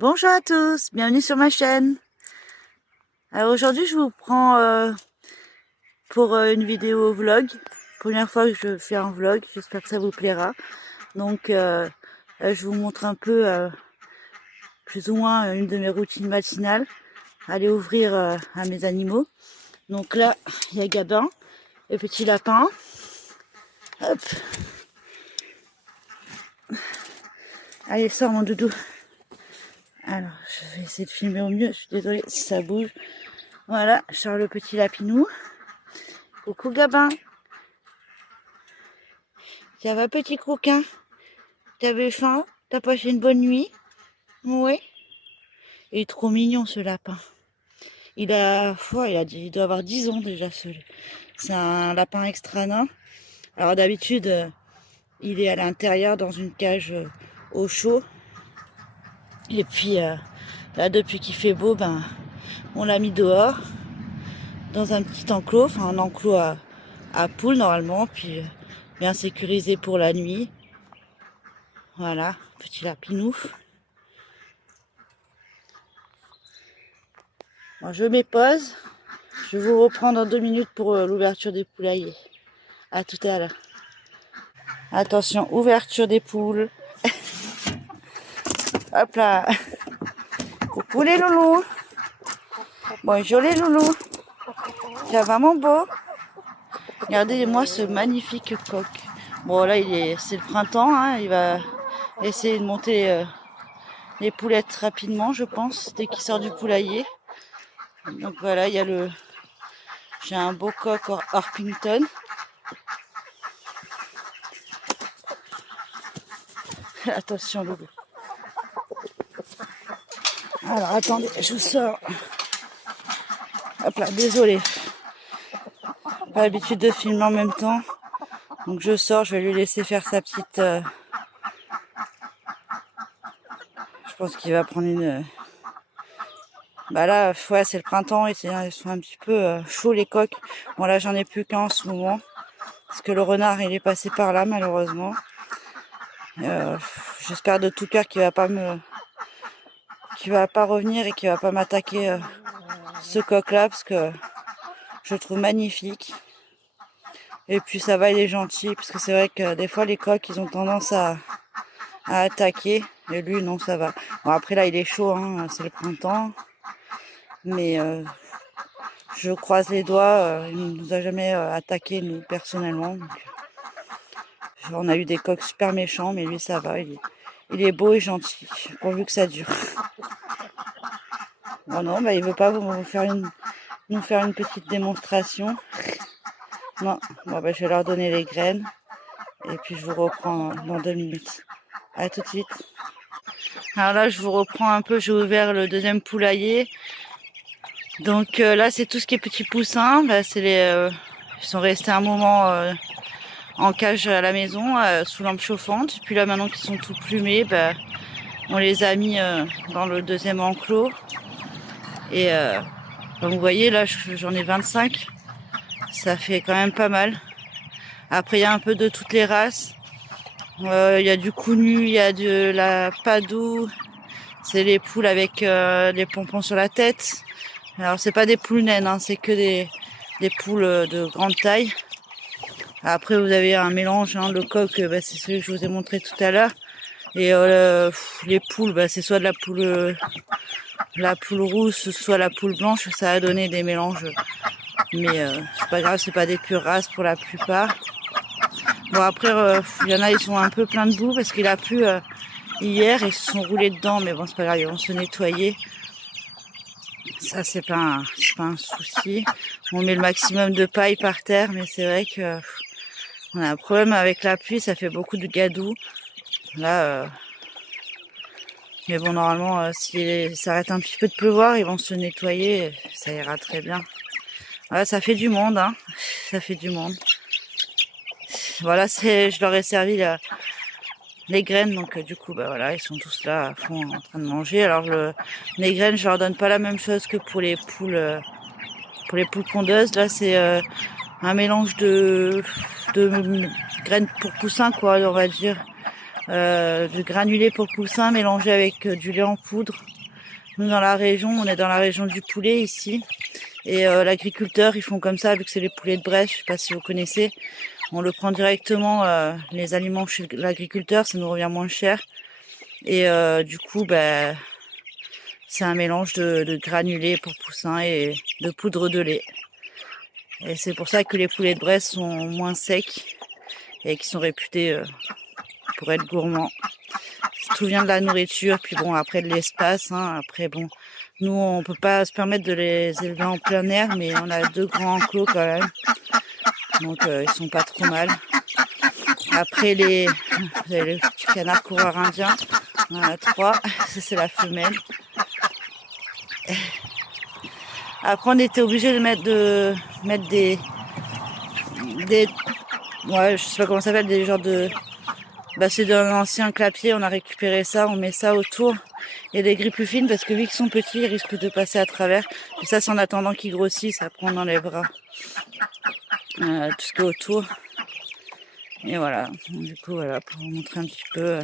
Bonjour à tous, bienvenue sur ma chaîne. Alors aujourd'hui je vous prends pour une vidéo vlog. Première fois que je fais un vlog, j'espère que ça vous plaira. Donc je vous montre un peu plus ou moins une de mes routines matinales. Aller ouvrir à mes animaux. Donc là il y a Gabin, le petit lapin. Hop. Allez, sors mon doudou. Alors je vais essayer de filmer au mieux, je suis désolée si ça bouge. Voilà, je sors le petit lapinou. Coucou Gabin. Ça va petit coquin? T'avais faim? T'as passé une bonne nuit? Oui. Il est trop mignon ce lapin. Il doit avoir 10 ans déjà. C'est un lapin extra nain. Alors d'habitude, il est à l'intérieur dans une cage au chaud. Et puis là, depuis qu'il fait beau, on l'a mis dehors dans un petit enclos, enfin un enclos à poules normalement, puis bien sécurisé pour la nuit. Voilà, petit lapinou. Bon, je mets pause. Je vous reprends dans 2 minutes pour l'ouverture des poulaillers. À tout à l'heure. Attention, ouverture des poules. Hop là. Coucou les loulous. Bonjour les loulous. Ça va mon beau? Regardez-moi ce magnifique coq. Bon là c'est le printemps, hein. Il va essayer de monter les poulettes rapidement, je pense, dès qu'il sort du poulailler. Donc voilà, j'ai un beau coq Orpington. Attention loulou. Alors attendez, je vous sors. Hop là, désolé. Pas l'habitude de filmer en même temps. Donc je sors, je vais lui laisser faire sa petite... Je pense qu'il va prendre une... Bah là, ouais, c'est le printemps et ils sont un petit peu chauds les coqs. Bon là, j'en ai plus qu'un en ce moment. Parce que le renard, il est passé par là, malheureusement. J'espère de tout cœur qu'il va pas revenir et qu'il va pas m'attaquer ce coq-là, parce que je le trouve magnifique. Et puis ça va, il est gentil, parce que c'est vrai que des fois les coqs, ils ont tendance à attaquer. Et lui, non, ça va. Bon, après là, il est chaud, hein, c'est le printemps. Mais je croise les doigts, il ne nous a jamais attaqué, nous, personnellement. Donc, on a eu des coqs super méchants, mais lui, ça va. Il est beau et gentil, pourvu que ça dure. Bon, non, il veut pas nous faire une petite démonstration. Non, bon, je vais leur donner les graines. Et puis je vous reprends dans 2 minutes. À tout de suite. Alors là, je vous reprends un peu. J'ai ouvert le deuxième poulailler. Donc là, c'est tout ce qui est petits poussins. Ils sont restés un moment en cage à la maison, sous lampe chauffante. Puis là, maintenant qu'ils sont tout plumés, on les a mis dans le deuxième enclos. Et comme vous voyez, là, j'en ai 25. Ça fait quand même pas mal. Après, il y a un peu de toutes les races. Il y a du Kounu, il y a de la Padoue. C'est les poules avec les pompons sur la tête. Alors, c'est pas des poules naines, hein, c'est que des poules de grande taille. Après, vous avez un mélange. Hein, le coq, c'est celui que je vous ai montré tout à l'heure. Et les poules, c'est soit de la poule rousse, soit la poule blanche. Ça a donné des mélanges. Mais c'est pas grave, c'est pas des pures races pour la plupart. Bon, après, il y en a, ils sont un peu pleins de boue parce qu'il a plu hier et ils se sont roulés dedans. Mais bon, c'est pas grave, ils vont se nettoyer. Ça, c'est pas un souci. On met le maximum de paille par terre, mais c'est vrai que on a un problème avec la pluie, ça fait beaucoup de gadou. Là, mais bon, normalement, s'il s'arrête un petit peu de pleuvoir, ils vont se nettoyer, ça ira très bien. Voilà, ça fait du monde, hein. Ça fait du monde. Voilà, je leur ai servi les graines, donc du coup, voilà, ils sont tous là à fond en train de manger. Alors les graines, je leur donne pas la même chose que pour les poules pondeuses. Là, c'est un mélange de graines pour poussins, quoi, on va dire. du granulé pour poussins mélangé avec du lait en poudre. Nous dans la région, on est dans la région du poulet ici. Et l'agriculteur, ils font comme ça, vu que c'est les poulets de Bresse, je sais pas si vous connaissez. On le prend directement, les aliments chez l'agriculteur, ça nous revient moins cher. Et du coup, ben, c'est un mélange de granulés pour poussins et de poudre de lait. Et c'est pour ça que les poulets de Bresse sont moins secs et qui sont réputés pour être gourmands. Tout vient de la nourriture, puis bon, après de l'espace. Hein, après, bon, nous, on peut pas se permettre de les élever en plein air, mais on a 2 grands enclos quand même. Donc, ils sont pas trop mal. Après, vous avez le petit canard coureur indien. On en a 3. Ça, c'est la femelle. Après, on était obligé de mettre des, ouais, je sais pas comment ça s'appelle, des genres de, bah, c'est d'un ancien clapier, on a récupéré ça, on met ça autour. Il y a des grilles plus fines parce que vu qu'ils sont petits, ils risquent de passer à travers. Et ça, c'est en attendant qu'ils grossissent, après on enlèvera tout ce qui est autour. Et voilà, du coup, voilà, pour vous montrer un petit peu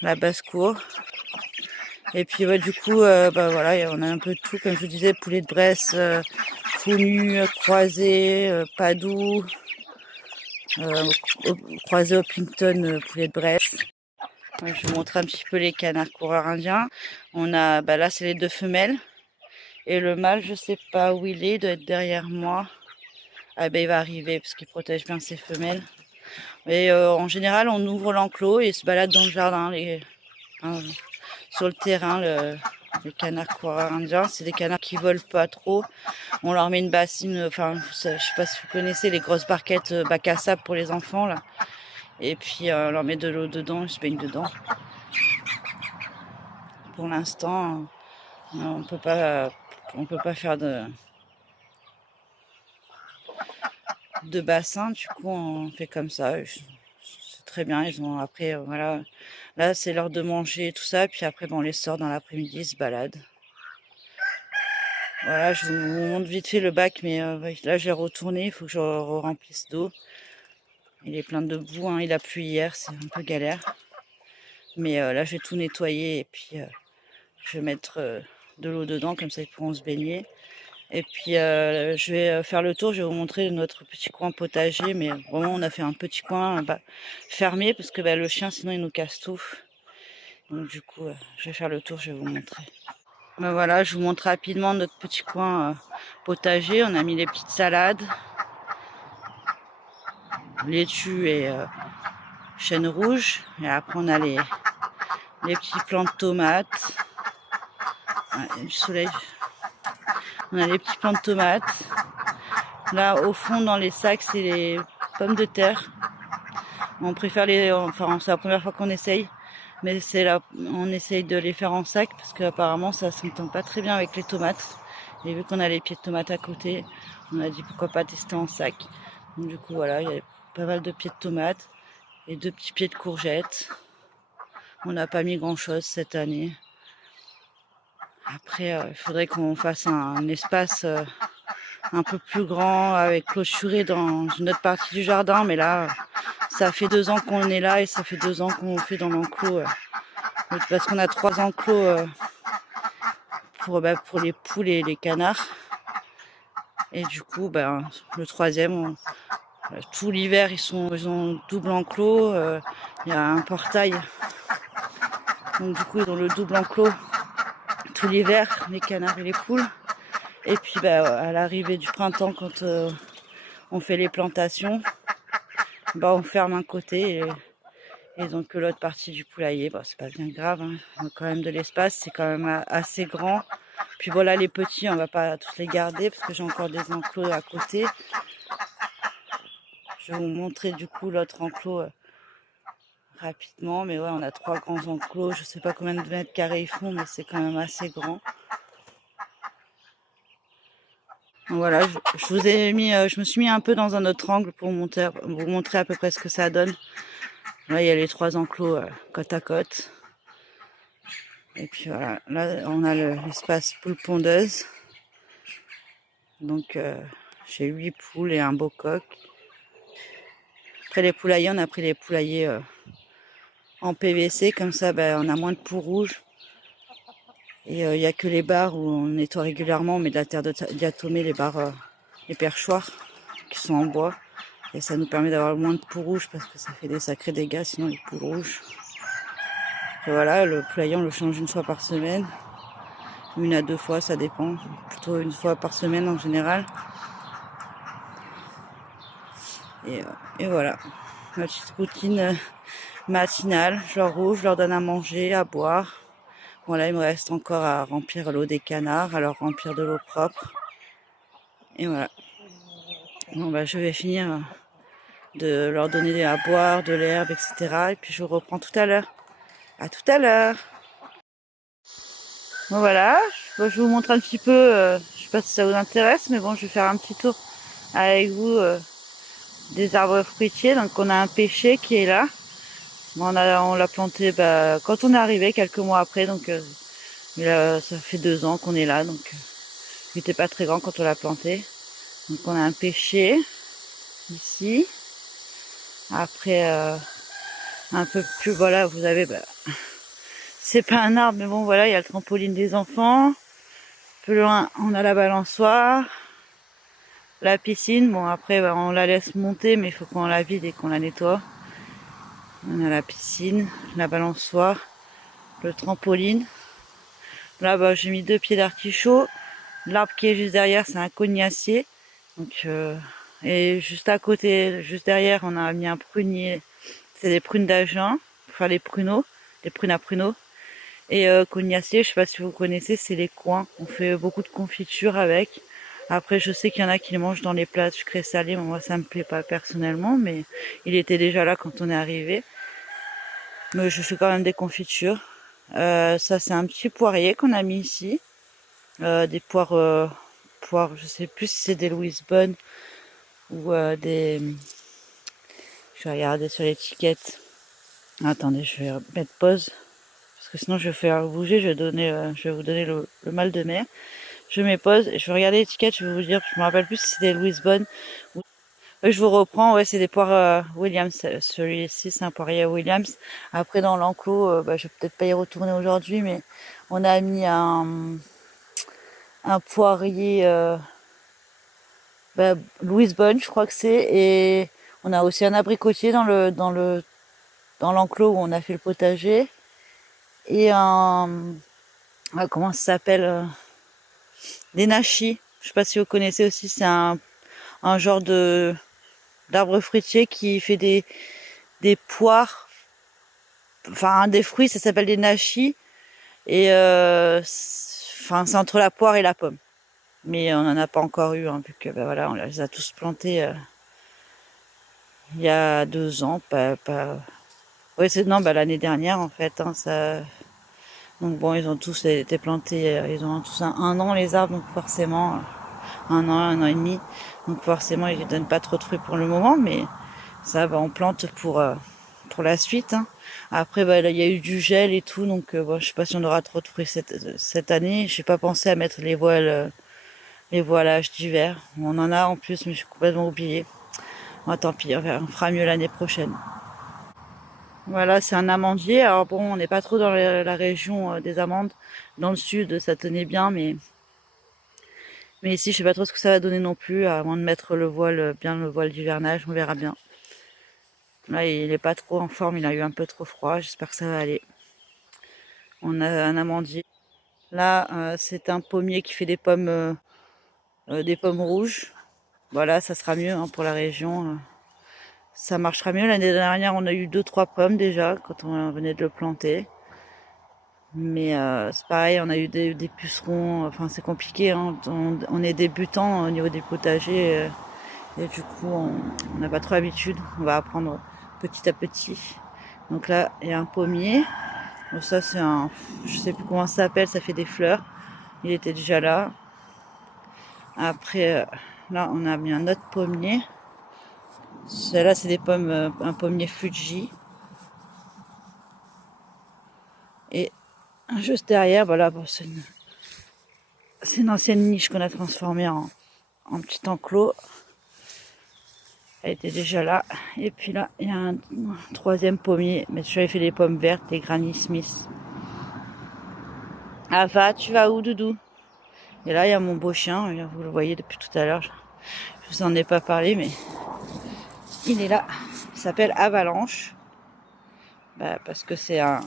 la basse-cour. Et puis, ouais, du coup, bah voilà, on a un peu de tout, comme je vous disais, poulet de Bresse, fouinu, croisé, padou, croisé Hopington, poulet de Bresse. Ouais, je vais vous montrer un petit peu les canards coureurs indiens. On a, bah là, c'est les 2 femelles. Et le mâle, je sais pas où il doit être derrière moi. Ah ben, il va arriver parce qu'il protège bien ses femelles. Et en général, on ouvre l'enclos et ils se baladent dans le jardin, hein, sur le terrain. Les canards coureurs indiens, c'est des canards qui volent pas trop. On leur met une bassine, enfin, je sais pas si vous connaissez les grosses barquettes bac à sable pour les enfants là. Et puis on leur met de l'eau dedans, ils se baignent dedans. Pour l'instant, on peut pas faire de bassin, du coup on fait comme ça. C'est très bien, ils ont après voilà, là c'est l'heure de manger et tout ça, puis après bon, on les sort dans l'après-midi, ils se baladent. Voilà, je vous montre vite fait le bac, mais là j'ai retourné, il faut que je remplisse d'eau. Il est plein de boue, hein, il a plu hier, c'est un peu galère. Mais là je vais tout nettoyer et puis je vais mettre de l'eau dedans, comme ça ils pourront se baigner. Et puis je vais faire le tour, je vais vous montrer notre petit coin potager, mais vraiment on a fait un petit coin fermé parce que le chien sinon il nous casse tout. Donc du coup je vais faire le tour, je vais vous montrer. Ben voilà, je vous montre rapidement notre petit coin potager. On a mis les petites salades, laitue et chêne rouge. Et après on a les petits plants de tomates. Ouais, du soleil. On a les petits plants de tomates. Là, au fond, dans les sacs, c'est les pommes de terre. On préfère enfin, c'est la première fois qu'on essaye. Mais on essaye de les faire en sac parce qu'apparemment, ça s'entend pas très bien avec les tomates. Et vu qu'on a les pieds de tomates à côté, on a dit pourquoi pas tester en sac. Donc, du coup, voilà, il y a pas mal de pieds de tomates et 2 petits pieds de courgettes. On n'a pas mis grand chose cette année. Après, il faudrait qu'on fasse un espace un peu plus grand avec clôturé dans une autre partie du jardin. Mais là, ça fait 2 ans qu'on est là et ça fait 2 ans qu'on fait dans l'enclos. Parce qu'on a 3 enclos pour les poules et les canards. Et du coup, le 3e, tout l'hiver, ils ont double enclos. Il y a un portail. Donc du coup, ils ont le double enclos tout l'hiver, les canards et les poules. Et puis à l'arrivée du printemps, quand on fait les plantations, on ferme un côté et donc l'autre partie du poulailler, c'est pas bien grave, hein. On a quand même de l'espace, c'est quand même assez grand. Puis voilà, les petits, on va pas tous les garder parce que j'ai encore des enclos à côté. Je vais vous montrer du coup l'autre enclos rapidement. Mais ouais, on a 3 grands enclos. Je sais pas combien de mètres carrés ils font, mais c'est quand même assez grand. Donc voilà, je vous ai mis, je me suis mis un peu dans un autre angle pour vous montrer à peu près ce que ça donne. Là, il y a les 3 enclos côte à côte. Et puis voilà, là on a l'espace poule pondeuse. Donc j'ai 8 poules et un beau coq. Après les poulaillers, on a pris les poulaillers en PVC, comme ça on a moins de poux rouges. Et il n'y a que les barres où on nettoie régulièrement, on met de la terre de diatomée, les barres, les perchoirs qui sont en bois. Et ça nous permet d'avoir moins de poux rouges parce que ça fait des sacrés dégâts sinon les poux rouges. Et voilà, le poulailler on le change une fois par semaine. 1 à 2 fois, ça dépend. Plutôt 1 fois par semaine en général. Et voilà, ma petite routine matinale. Je leur ouvre, je leur donne à manger, à boire. Bon là, il me reste encore à remplir l'eau des canards, à leur remplir de l'eau propre. Et voilà. Bon je vais finir de leur donner à boire, de l'herbe, etc. Et puis je vous reprends tout à l'heure. À tout à l'heure. Bon voilà, je vous montre un petit peu, je sais pas si ça vous intéresse, mais bon, je vais faire un petit tour avec vous des arbres fruitiers. Donc on a un pêcher qui est là. Bon, on l'a planté quand on est arrivé, quelques mois après, donc ça fait 2 ans qu'on est là, donc il n'était pas très grand quand on l'a planté. Donc on a un pêcher ici. Après, un peu plus, voilà, vous avez, c'est pas un arbre, mais bon, voilà, il y a le trampoline des enfants. Plus loin, on a la balançoire, la piscine. Bon, après, on la laisse monter, mais il faut qu'on la vide et qu'on la nettoie. On a la piscine, la balançoire, le trampoline. Là, j'ai mis 2 pieds d'artichaut. L'arbre qui est juste derrière, c'est un cognacier. Donc, et juste à côté, juste derrière, on a mis un prunier. C'est des prunes d'Agen, enfin les pruneaux, des prunes à pruneaux. Et cognacier, je sais pas si vous connaissez, c'est les coins. On fait beaucoup de confitures avec. Après, je sais qu'il y en a qui les mangent dans les plats sucrés salés. Moi, ça me plaît pas personnellement, mais il était déjà là quand on est arrivé. Mais je fais quand même des confitures. Ça, c'est un petit poirier qu'on a mis ici. Des poires, je sais plus si c'est des Louise Bonne ou des... Je vais regarder sur l'étiquette. Attendez, je vais mettre pause. Parce que sinon je vais faire bouger, je vais vous donner le mal de mer. Je mets pause et je vais regarder l'étiquette, je vais vous dire, je me rappelle plus si c'est des Louise Bonne. Je vous reprends, ouais, c'est des poires Williams. Celui-ci, c'est un poirier Williams. Après, dans l'enclos, je vais peut-être pas y retourner aujourd'hui, mais on a mis un poirier Louise Bonne, je crois que c'est, et on a aussi un abricotier dans l'enclos où on a fait le potager, et comment ça s'appelle, des nachis. Je sais pas si vous connaissez aussi, c'est un genre d'arbre fruitier qui fait des poires, enfin des fruits, ça s'appelle des nachis, et c'est entre la poire et la pomme. Mais on n'en a pas encore eu, hein, vu que voilà, on les a tous plantés il y a 2 ans, oui, l'année dernière en fait. Hein, ça... Donc bon, ils ont tous été plantés, ils ont tous 1 an les arbres, donc forcément 1 an et demi. Donc forcément, ils ne donnent pas trop de fruits pour le moment, mais ça, on plante pour la suite. Hein. Après, il y a eu du gel et tout, donc je sais pas si on aura trop de fruits cette année. J'ai pas pensé à mettre les voilages d'hiver. On en a en plus, mais j'ai complètement oublié. Bon, tant pis, on fera mieux l'année prochaine. Voilà, c'est un amandier. Alors bon, on n'est pas trop dans la région des amandes. Dans le sud, ça tenait bien, mais ici, je sais pas trop ce que ça va donner non plus, à moins de mettre le voile d'hivernage, on verra bien. Là, il est pas trop en forme, il a eu un peu trop froid, j'espère que ça va aller. On a un amandier. Là, c'est un pommier qui fait des pommes rouges. Voilà, ça sera mieux, hein, pour la région. Ça marchera mieux. L'année dernière, on a eu 2-3 pommes déjà quand on venait de le planter. Mais c'est pareil, on a eu des pucerons. Enfin, c'est compliqué. Hein. On est débutant au niveau des potagers. Et du coup, on n'a pas trop l'habitude. On va apprendre petit à petit. Donc là, il y a un pommier. Bon, ça, c'est je sais plus comment ça s'appelle, ça fait des fleurs. Il était déjà là. Après, là, on a mis un autre pommier. Celle-là, c'est des pommes, un pommier Fuji. Et juste derrière, voilà, c'est une ancienne niche qu'on a transformée en petit enclos. Elle était déjà là. Et puis là, il y a un troisième pommier. Mais j'avais fait des pommes vertes, des Granny Smith. Ah va, tu vas où, Doudou? Et là, il y a mon beau chien. Vous le voyez depuis tout à l'heure. Je vous en ai pas parlé, mais il est là. Il s'appelle Avalanche. Bah, parce que c'est un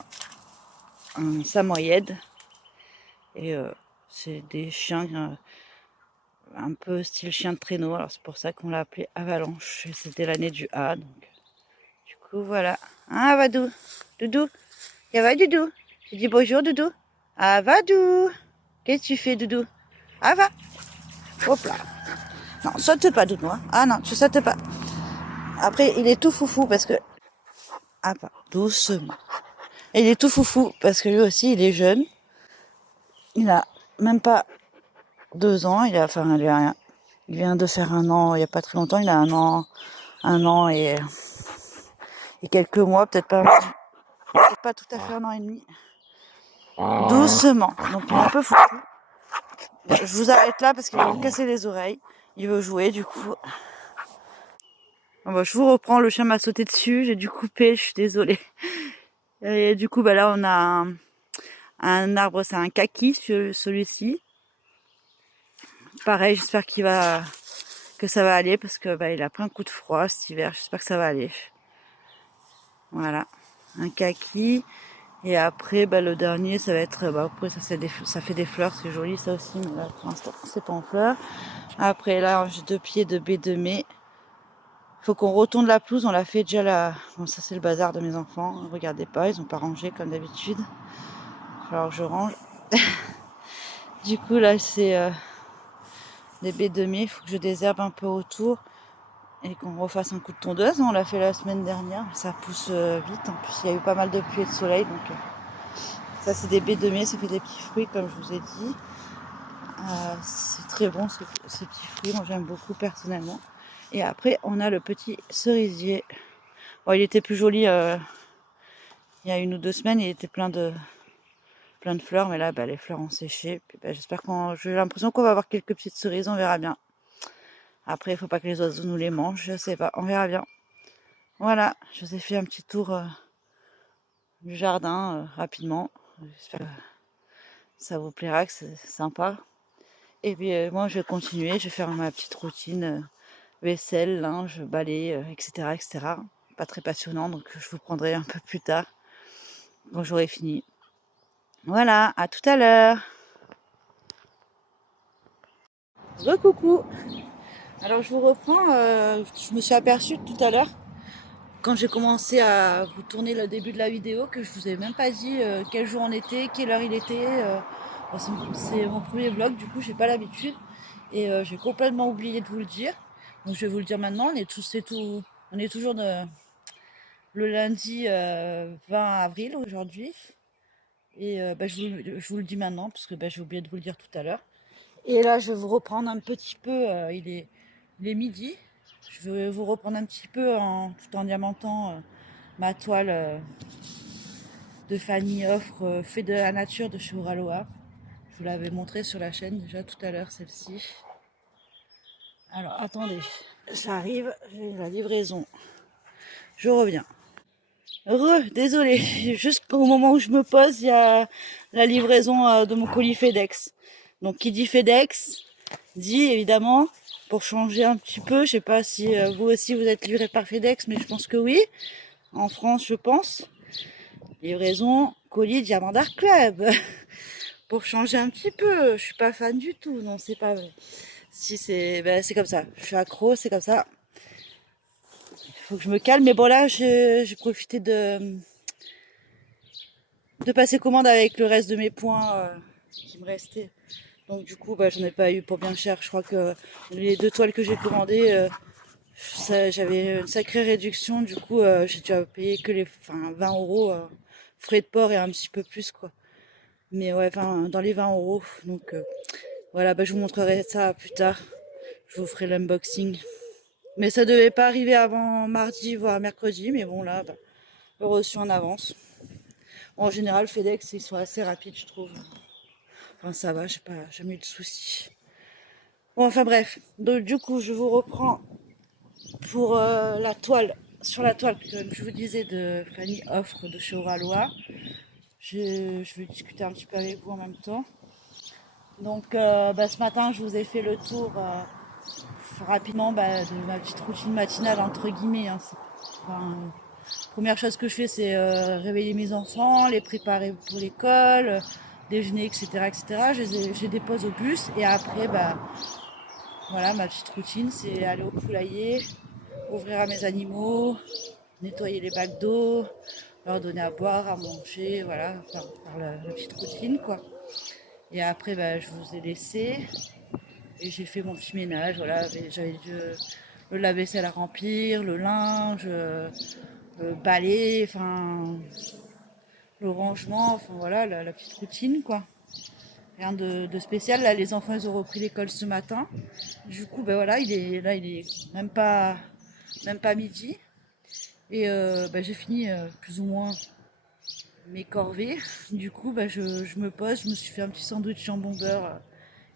samoyède. Et c'est des chiens un peu style chien de traîneau. Alors c'est pour ça qu'on l'a appelé Avalanche. Et c'était l'année du A. Donc du coup, voilà. Ah, Vadou. Doudou. Ça va, Doudou? Tu dis bonjour, Doudou? Ah, Vadou. Qu'est-ce que tu fais, Doudou? Ah, va. Hop là. Non, saute pas, Doudou. Hein. Ah non, tu sautes pas. Après, il est tout foufou parce que... Ah, pas. Doucement. Et il est tout foufou parce que lui aussi, il est jeune. Il a même pas 2 ans. Il vient de faire 1 an il n'y a pas très longtemps. Il a 1 an et quelques mois, peut-être pas tout à fait 1 an et demi. Doucement. Donc il est un peu foufou. Je vous arrête là parce qu'il va me casser les oreilles. Il veut jouer du coup. Bon, bah, je vous reprends, le chien m'a sauté dessus, j'ai dû couper, je suis désolée. Et du coup, bah là on a un arbre, c'est un kaki, celui-ci. Pareil, j'espère que ça va aller parce que bah, il a pris un coup de froid cet hiver, j'espère que ça va aller. Voilà, un kaki. Et après, bah, le dernier, ça va être, bah, après ça fait des fleurs, c'est joli ça aussi, mais là pour l'instant c'est pas en fleurs. Après là, j'ai 2 pieds de baie de mai. Faut qu'on retourne la pelouse, on l'a fait déjà là. Bon, ça c'est le bazar de mes enfants, regardez pas, ils ont pas rangé comme d'habitude. Alors je range. Du coup là c'est des baies de mai, il faut que je désherbe un peu autour et qu'on refasse un coup de tondeuse. On l'a fait la semaine dernière, ça pousse vite. En plus il y a eu pas mal de pluie et de soleil, donc ça c'est des baies de mai, ça fait des petits fruits comme je vous ai dit. C'est très bon ces petits fruits, moi j'aime beaucoup personnellement. Et après on a le petit cerisier. Bon, il était plus joli il y a 1 ou 2 semaines, il était plein de fleurs, mais là bah, les fleurs ont séché. Puis, bah, j'ai l'impression qu'on va avoir quelques petites cerises, on verra bien. Après, il faut pas que les oiseaux nous les mangent, je sais pas, on verra bien. Voilà, je vous ai fait un petit tour du jardin rapidement. J'espère que ça vous plaira, que c'est sympa. Et puis moi, je vais continuer, je vais faire ma petite routine vaisselle, linge, balai, etc., etc. Pas très passionnant, donc je vous prendrai un peu plus tard quand j'aurai fini. Voilà, à tout à l'heure. Coucou. Alors je vous reprends, je me suis aperçue tout à l'heure, quand j'ai commencé à vous tourner le début de la vidéo, que je vous ai même pas dit quel jour on était, quelle heure il était. C'est mon premier vlog, du coup j'ai pas l'habitude. Et j'ai complètement oublié de vous le dire. Donc je vais vous le dire maintenant, on est toujours le lundi 20 avril aujourd'hui. Et bah, je vous le dis maintenant, parce que bah, j'ai oublié de vous le dire tout à l'heure. Et là, je vais vous reprendre un petit peu, il est midi. Je vais vous reprendre un petit peu tout en diamantant ma toile de Fanny Offre, fait de la nature de chez Oraloa. Je vous l'avais montré sur la chaîne déjà tout à l'heure, celle-ci. Alors, attendez, ça arrive, j'ai la livraison. Je reviens. Désolé, juste au moment où je me pose, il y a la livraison de mon colis FedEx. Donc, qui dit FedEx, dit évidemment, pour changer un petit peu, je sais pas si vous aussi vous êtes livré par FedEx, mais je pense que oui. En France, je pense. Livraison colis Diamant Dark Club. Pour changer un petit peu. Je suis pas fan du tout, non, c'est pas vrai. Si c'est comme ça. Je suis accro, c'est comme ça. Il faut que je me calme. Mais bon là, j'ai profité de passer commande avec le reste de mes points qui me restaient. Donc du coup, bah, j'en ai pas eu pour bien cher. Je crois que les 2 toiles que j'ai commandées, j'avais une sacrée réduction. Du coup, j'ai dû payer que 20 euros frais de port et un petit peu plus quoi. Mais ouais, dans les 20 euros. Donc voilà, bah, je vous montrerai ça plus tard. Je vous ferai l'unboxing. Mais ça devait pas arriver avant mardi, voire mercredi. Mais bon, là, bah, reçu en avance. Bon, en général, FedEx, ils sont assez rapides, je trouve. Enfin, ça va, j'ai jamais eu de soucis. Bon, enfin bref. Donc, du coup, je vous reprends Pour la toile, sur la toile, comme je vous disais, de Fanny Offre de chez Oralois, je vais discuter un petit peu avec vous en même temps. Donc ce matin, je vous ai fait le tour rapidement de ma petite routine matinale, entre guillemets. Hein. Enfin, première chose que je fais, c'est réveiller mes enfants, les préparer pour l'école, déjeuner, etc. etc. Je les dépose au bus et après, voilà, ma petite routine, c'est aller au poulailler, ouvrir à mes animaux, nettoyer les bacs d'eau, leur donner à boire, à manger, voilà, faire la petite routine, quoi. Et après, je vous ai laissé et j'ai fait mon petit ménage, voilà, j'avais le lave-vaisselle à remplir, le linge, le balai, enfin, le rangement, enfin voilà, la petite routine, quoi. Rien de spécial. Là, les enfants, ils ont repris l'école ce matin. Du coup, voilà, il est même pas midi. Et j'ai fini plus ou moins mes corvées. Du coup, je me pose, je me suis fait un petit sandwich jambon beurre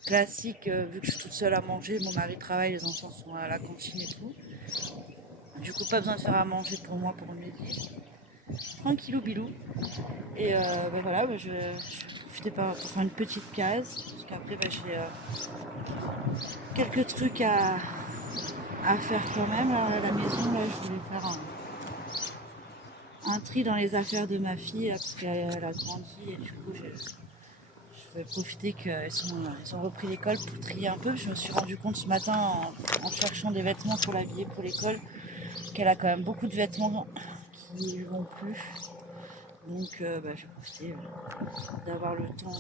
classique, vu que je suis toute seule à manger. Mon mari travaille, les enfants sont à la cantine et tout. Du coup, pas besoin de faire à manger pour moi pour le midi. Tranquillou bilou. Et voilà, je vais profiter pour faire une petite case. Parce qu'après, j'ai quelques trucs à faire quand même à la maison. Là, je voulais faire un tri dans les affaires de ma fille, là, parce qu'elle a grandi. Et du coup, je vais profiter qu'ils ont repris l'école pour trier un peu. Je me suis rendu compte ce matin en cherchant des vêtements pour l'habiller pour l'école qu'elle a quand même beaucoup de vêtements qui ne vont plus. Donc je vais profiter d'avoir le temps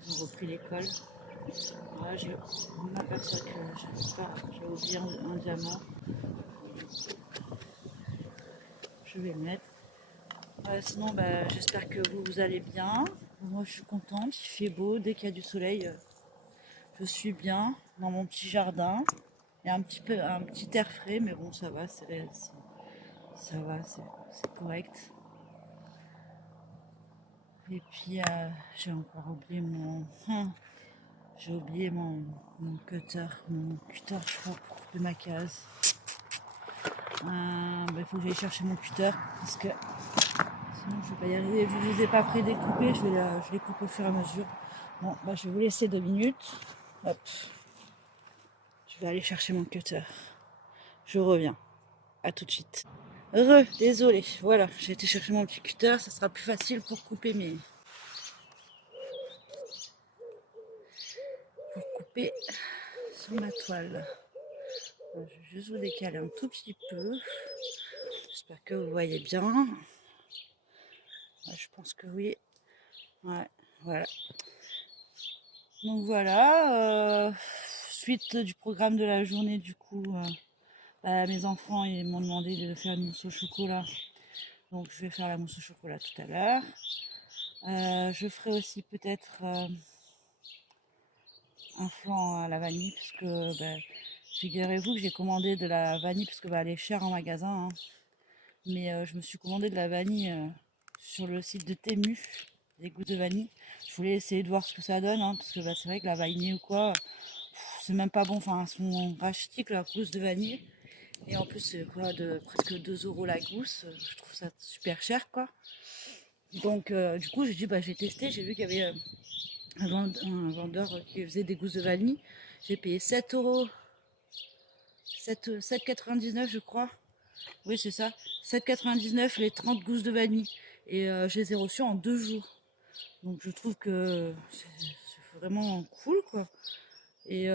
qu'ils ont repris l'école. Voilà, je m'aperçois que j'ai oublié un diamant. Je vais le mettre. Sinon, j'espère que vous allez bien. Moi, je suis contente. Il fait beau. Dès qu'il y a du soleil, je suis bien dans mon petit jardin. Il y a un petit air frais, mais bon, ça va, c'est correct. Et puis, j'ai encore oublié mon cutter, je crois, pour couper ma case. Il faut que j'aille chercher mon cutter parce que sinon je vais pas y arriver. Vu que je ne les ai pas prédécoupés, je les coupe au fur et à mesure. Bon, je vais vous laisser 2 minutes. Hop. Je vais aller chercher mon cutter. Je reviens. À tout de suite. Désolé. Voilà, j'ai été chercher mon petit cutter. Ça sera plus facile pour couper sur ma toile. Je vais juste vous décaler un tout petit peu. J'espère que vous voyez bien. Je pense que oui. Ouais, voilà. Donc voilà, suite du programme de la journée, du coup, mes enfants ils m'ont demandé de faire une mousse au chocolat. Donc je vais faire la mousse au chocolat tout à l'heure. Je ferai aussi peut-être un flan à la vanille, parce que figurez-vous que j'ai commandé de la vanille, parce que elle est chère en magasin. Hein. Mais je me suis commandé de la vanille sur le site de Temu, des goûts de vanille. Je voulais essayer de voir ce que ça donne, hein, parce que c'est vrai que la vanille ou quoi, c'est même pas bon. Enfin, elles sont rachetiques, la gousse de vanille. Et en plus, c'est quoi, de presque 2 € la gousse. Je trouve ça super cher, quoi. Donc, du coup, j'ai dit, j'ai testé. J'ai vu qu'il y avait un vendeur qui faisait des gousses de vanille. J'ai payé 7 €, 7,99 je crois. Oui, c'est ça. 7,99 les 30 gousses de vanille. Et je les ai reçues en 2 jours. Donc, je trouve que c'est vraiment cool, quoi. Et,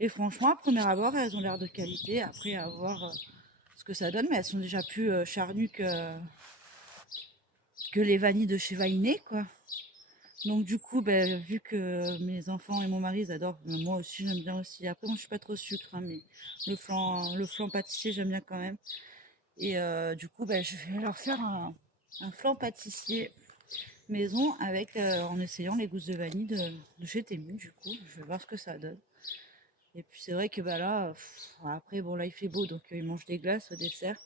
et franchement, à premier abord, elles ont l'air de qualité. Après, à voir ce que ça donne. Mais elles sont déjà plus charnues que les vanilles de chez Vainé, quoi. Donc du coup, vu que mes enfants et mon mari ils adorent, moi aussi j'aime bien aussi. Après moi je suis pas trop sucre, hein, mais le flan pâtissier j'aime bien quand même. Et du coup, je vais leur faire un flan pâtissier maison avec en essayant les gousses de vanille de chez Temu. Du coup, je vais voir ce que ça donne. Et puis c'est vrai que là, après bon là il fait beau donc ils mangent des glaces au dessert.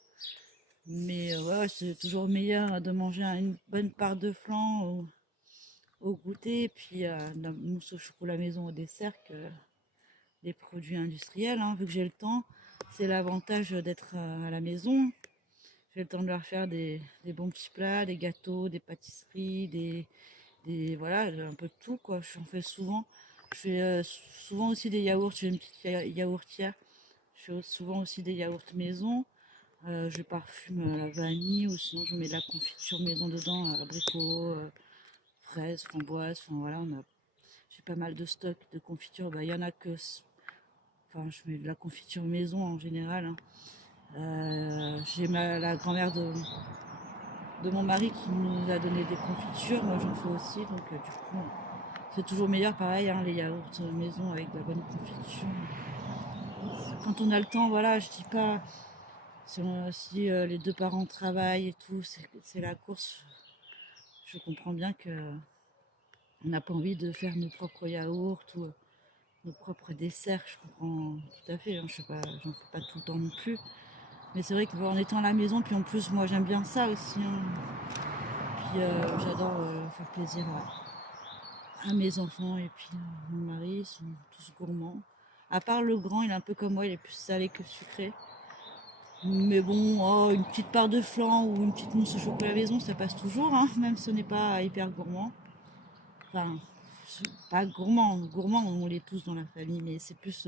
Mais ouais, c'est toujours meilleur de manger une bonne part de flan au goûter, et puis la mousse au chocolat maison au dessert que les produits industriels, hein, vu que j'ai le temps. c'est l'avantage d'être à la maison. J'ai le temps de leur faire des bons petits plats, des gâteaux, des pâtisseries, voilà, un peu de tout quoi. J'en fais souvent. Je fais souvent aussi des yaourts. J'ai une petite yaourtière. Je fais souvent aussi des yaourts maison. Je parfume la vanille ou sinon je mets de la confiture maison dedans, abricots, fraises, framboises. Enfin voilà, j'ai pas mal de stock de confiture. Bah, il y en a que, enfin, je mets de la confiture maison en général, hein. J'ai la grand-mère de mon mari qui nous a donné des confitures. Moi j'en fais aussi, donc du coup c'est toujours meilleur, pareil, hein, les yaourts maison avec de la bonne confiture. Quand on a le temps, voilà, je dis pas. Si les deux parents travaillent et tout, c'est la course. Je comprends bien que on n'a pas envie de faire nos propres yaourts ou nos propres desserts. Je comprends tout à fait, hein, je sais pas, j'en fais pas tout le temps non plus. Mais c'est vrai qu'en étant à la maison, puis en plus moi j'aime bien ça aussi, hein. Puis j'adore faire plaisir à mes enfants et puis mon mari, ils sont tous gourmands. À part le grand, il est un peu comme moi, il est plus salé que sucré. Mais bon, oh, une petite part de flan ou une petite mousse au chocolat maison, ça passe toujours, hein, même si ce n'est pas hyper gourmand. Enfin, pas gourmand, gourmand, on l'est tous dans la famille, mais c'est plus.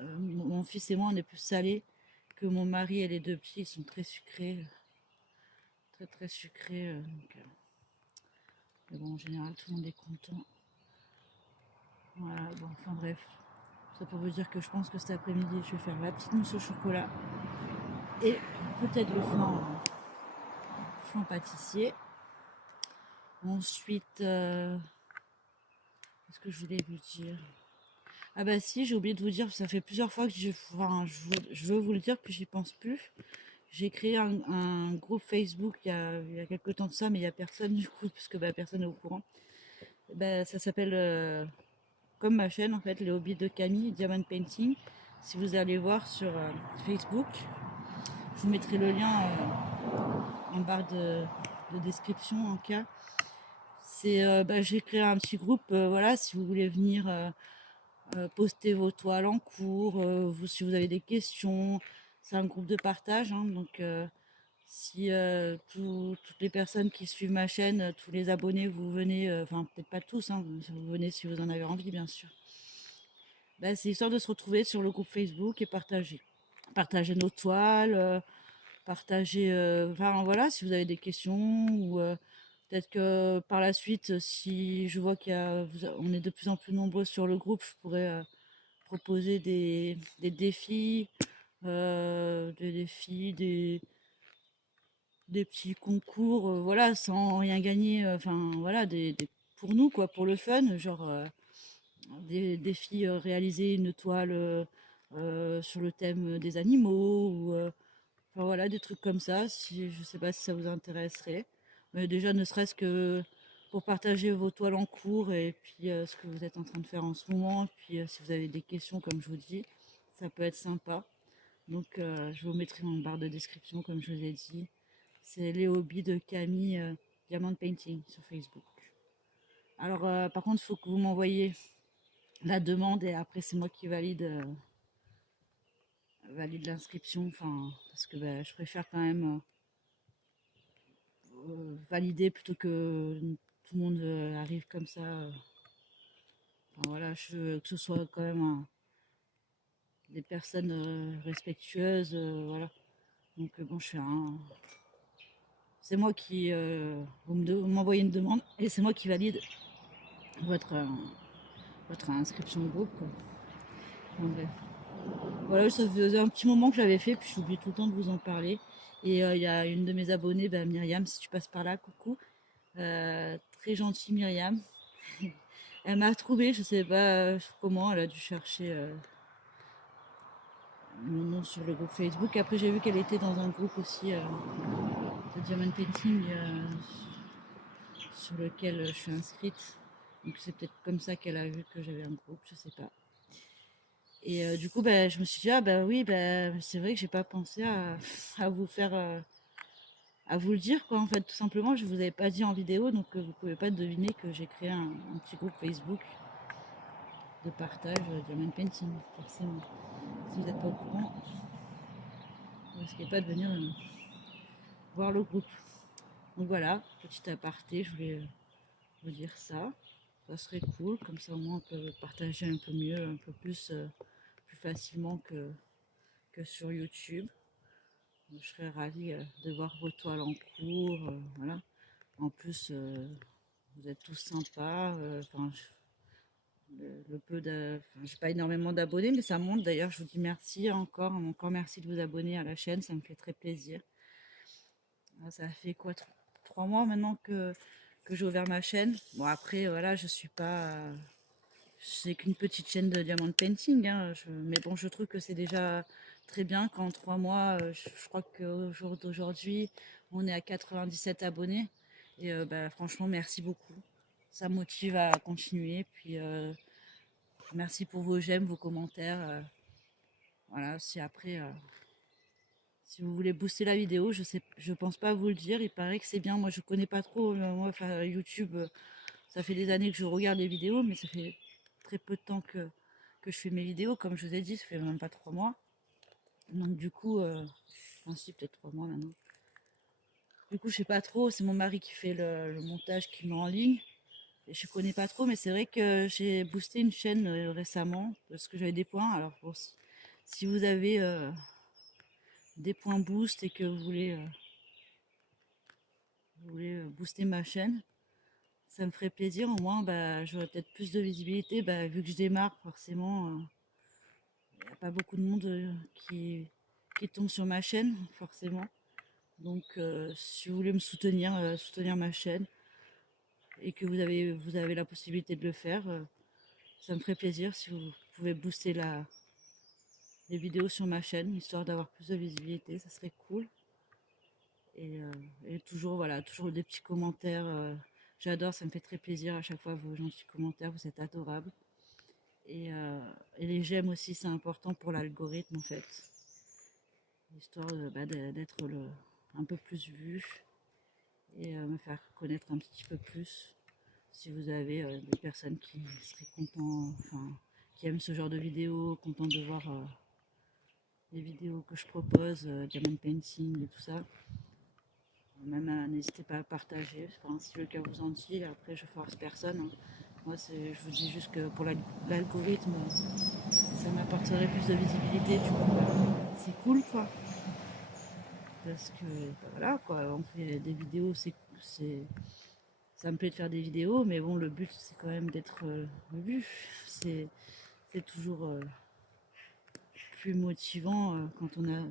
Mon fils et moi, on est plus salés que mon mari et les deux petits, ils sont très sucrés, très très sucrés. Mais bon, en général, tout le monde est content. Voilà, bon, enfin bref. Ça pour vous dire que je pense que cet après-midi, je vais faire la petite mousse au chocolat et peut-être le flan pâtissier. Ensuite, qu'est-ce que je voulais vous dire? Ah bah si, j'ai oublié de vous dire, ça fait plusieurs fois que je veux vous le dire, puis j'y pense plus. J'ai créé un groupe Facebook il y a quelques temps de ça, mais il n'y a personne du coup, parce que bah, personne n'est au courant. Bah, ça s'appelle, comme ma chaîne en fait, les hobbies de Camille, Diamond Painting. Si vous allez voir sur Facebook, je vous mettrai le lien en barre de description en cas. Bah, j'ai créé un petit groupe, voilà, si vous voulez venir poster vos toiles en cours, si vous avez des questions. C'est un groupe de partage, hein, donc si toutes les personnes qui suivent ma chaîne, tous les abonnés, vous venez, enfin peut-être pas tous, hein, vous venez si vous en avez envie, bien sûr. Ben, c'est histoire de se retrouver sur le groupe Facebook et partager nos toiles, partager, enfin voilà, si vous avez des questions ou peut-être que par la suite, si je vois on est de plus en plus nombreux sur le groupe, je pourrais proposer des défis, des petits concours, voilà, sans rien gagner, enfin voilà, pour nous, quoi, pour le fun, genre des défis, réaliser une toile sur le thème des animaux, ou enfin voilà, des trucs comme ça, si, je sais pas si ça vous intéresserait. Mais déjà, ne serait-ce que pour partager vos toiles en cours et puis ce que vous êtes en train de faire en ce moment, puis si vous avez des questions, comme je vous dis, ça peut être sympa. Donc, je vous mettrai en barre de description, comme je vous ai dit. C'est les hobbies de Camille Diamond Painting sur Facebook. Alors, par contre, il faut que vous m'envoyiez la demande et après, c'est moi qui valide l'inscription. Enfin, parce que bah, je préfère quand même valider plutôt que tout le monde arrive comme ça. Enfin, voilà, je veux que ce soit quand même des personnes respectueuses. Voilà. Donc, bon, c'est moi qui. Vous m'envoyez une demande et c'est moi qui valide votre, euh, votre inscription au groupe, quoi. Bon, bref. Voilà, ça faisait un petit moment que je l'avais fait, puis j'oublie tout le temps de vous en parler. Et il y a une de mes abonnées, bah, Myriam, si tu passes par là, coucou. Très gentille Myriam. Elle m'a trouvé, je sais pas comment, elle a dû chercher mon nom sur le groupe Facebook. Après, j'ai vu qu'elle était dans un groupe aussi de Diamond Painting sur lequel je suis inscrite. Donc c'est peut-être comme ça qu'elle a vu que j'avais un groupe, je sais pas. Et du coup, bah, je me suis dit, ah bah oui, bah, c'est vrai que j'ai pas pensé à vous faire, à vous le dire, quoi, en fait, tout simplement. Je vous avais pas dit en vidéo, donc vous pouvez pas deviner que j'ai créé un petit groupe Facebook de partage Diamond Painting, forcément. Si vous n'êtes pas au courant. risquez pas de venir voir le groupe. Donc voilà, petit aparté, je voulais vous dire ça. Ça serait cool, comme ça au moins on peut partager un peu mieux, un peu plus, plus facilement que sur YouTube. Je serais ravie de voir vos toiles en cours, voilà. En plus, vous êtes tous sympas. Le peu de, j'ai pas énormément d'abonnés, mais ça monte. D'ailleurs, je vous dis merci encore merci de vous abonner à la chaîne, ça me fait très plaisir. Ça fait quoi, 3 mois maintenant que j'ai ouvert ma chaîne. Bon après, voilà, je suis pas, c'est qu'une petite chaîne de diamond painting, hein, mais bon, je trouve que c'est déjà très bien qu'en 3 mois, je crois qu'au jour d'aujourd'hui, on est à 97 abonnés. Et bah, franchement, merci beaucoup. Ça motive à continuer. Puis merci pour vos j'aime, vos commentaires. Voilà, si après, si vous voulez booster la vidéo, je pense pas vous le dire. Il paraît que c'est bien. Moi, je connais pas trop. Moi, enfin, YouTube, ça fait des années que je regarde les vidéos, mais ça fait très peu de temps que je fais mes vidéos. Comme je vous ai dit, ça fait même pas 3 mois. Donc du coup, enfin si, peut-être 3 mois maintenant. Du coup, je sais pas trop. C'est mon mari qui fait le montage, qui met en ligne. Et je connais pas trop, mais c'est vrai que j'ai boosté une chaîne récemment parce que j'avais des points. Alors pour, si vous avez des points boost et que vous voulez booster ma chaîne, ça me ferait plaisir. Au moins, bah, j'aurais peut-être plus de visibilité. Bah, vu que je démarre, forcément, il n'y a pas beaucoup de monde qui tombe sur ma chaîne, forcément. Donc, si vous voulez me soutenir, soutenir ma chaîne, et que vous avez la possibilité de le faire, ça me ferait plaisir si vous pouvez booster les vidéos sur ma chaîne, histoire d'avoir plus de visibilité, ça serait cool. Et toujours, voilà, toujours des petits commentaires. J'adore, ça me fait très plaisir à chaque fois vos gentils commentaires, vous êtes adorables. Et les j'aime aussi, c'est important pour l'algorithme en fait, histoire d'être un peu plus vu et me faire connaître un petit peu plus. Si vous avez des personnes qui seraient contents, enfin, qui aiment ce genre de vidéos, contents de voir les vidéos que je propose, diamond painting et tout ça, même n'hésitez pas à partager. Enfin, si le cœur vous en dit, après je force personne, hein. Moi, je vous dis juste que pour l'algorithme, ça m'apporterait plus de visibilité, du coup, c'est cool, quoi. Parce que, bah, voilà, quoi, on fait des vidéos, ça me plaît de faire des vidéos, mais bon, le but, c'est quand même d'être le but. C'est toujours plus motivant quand on a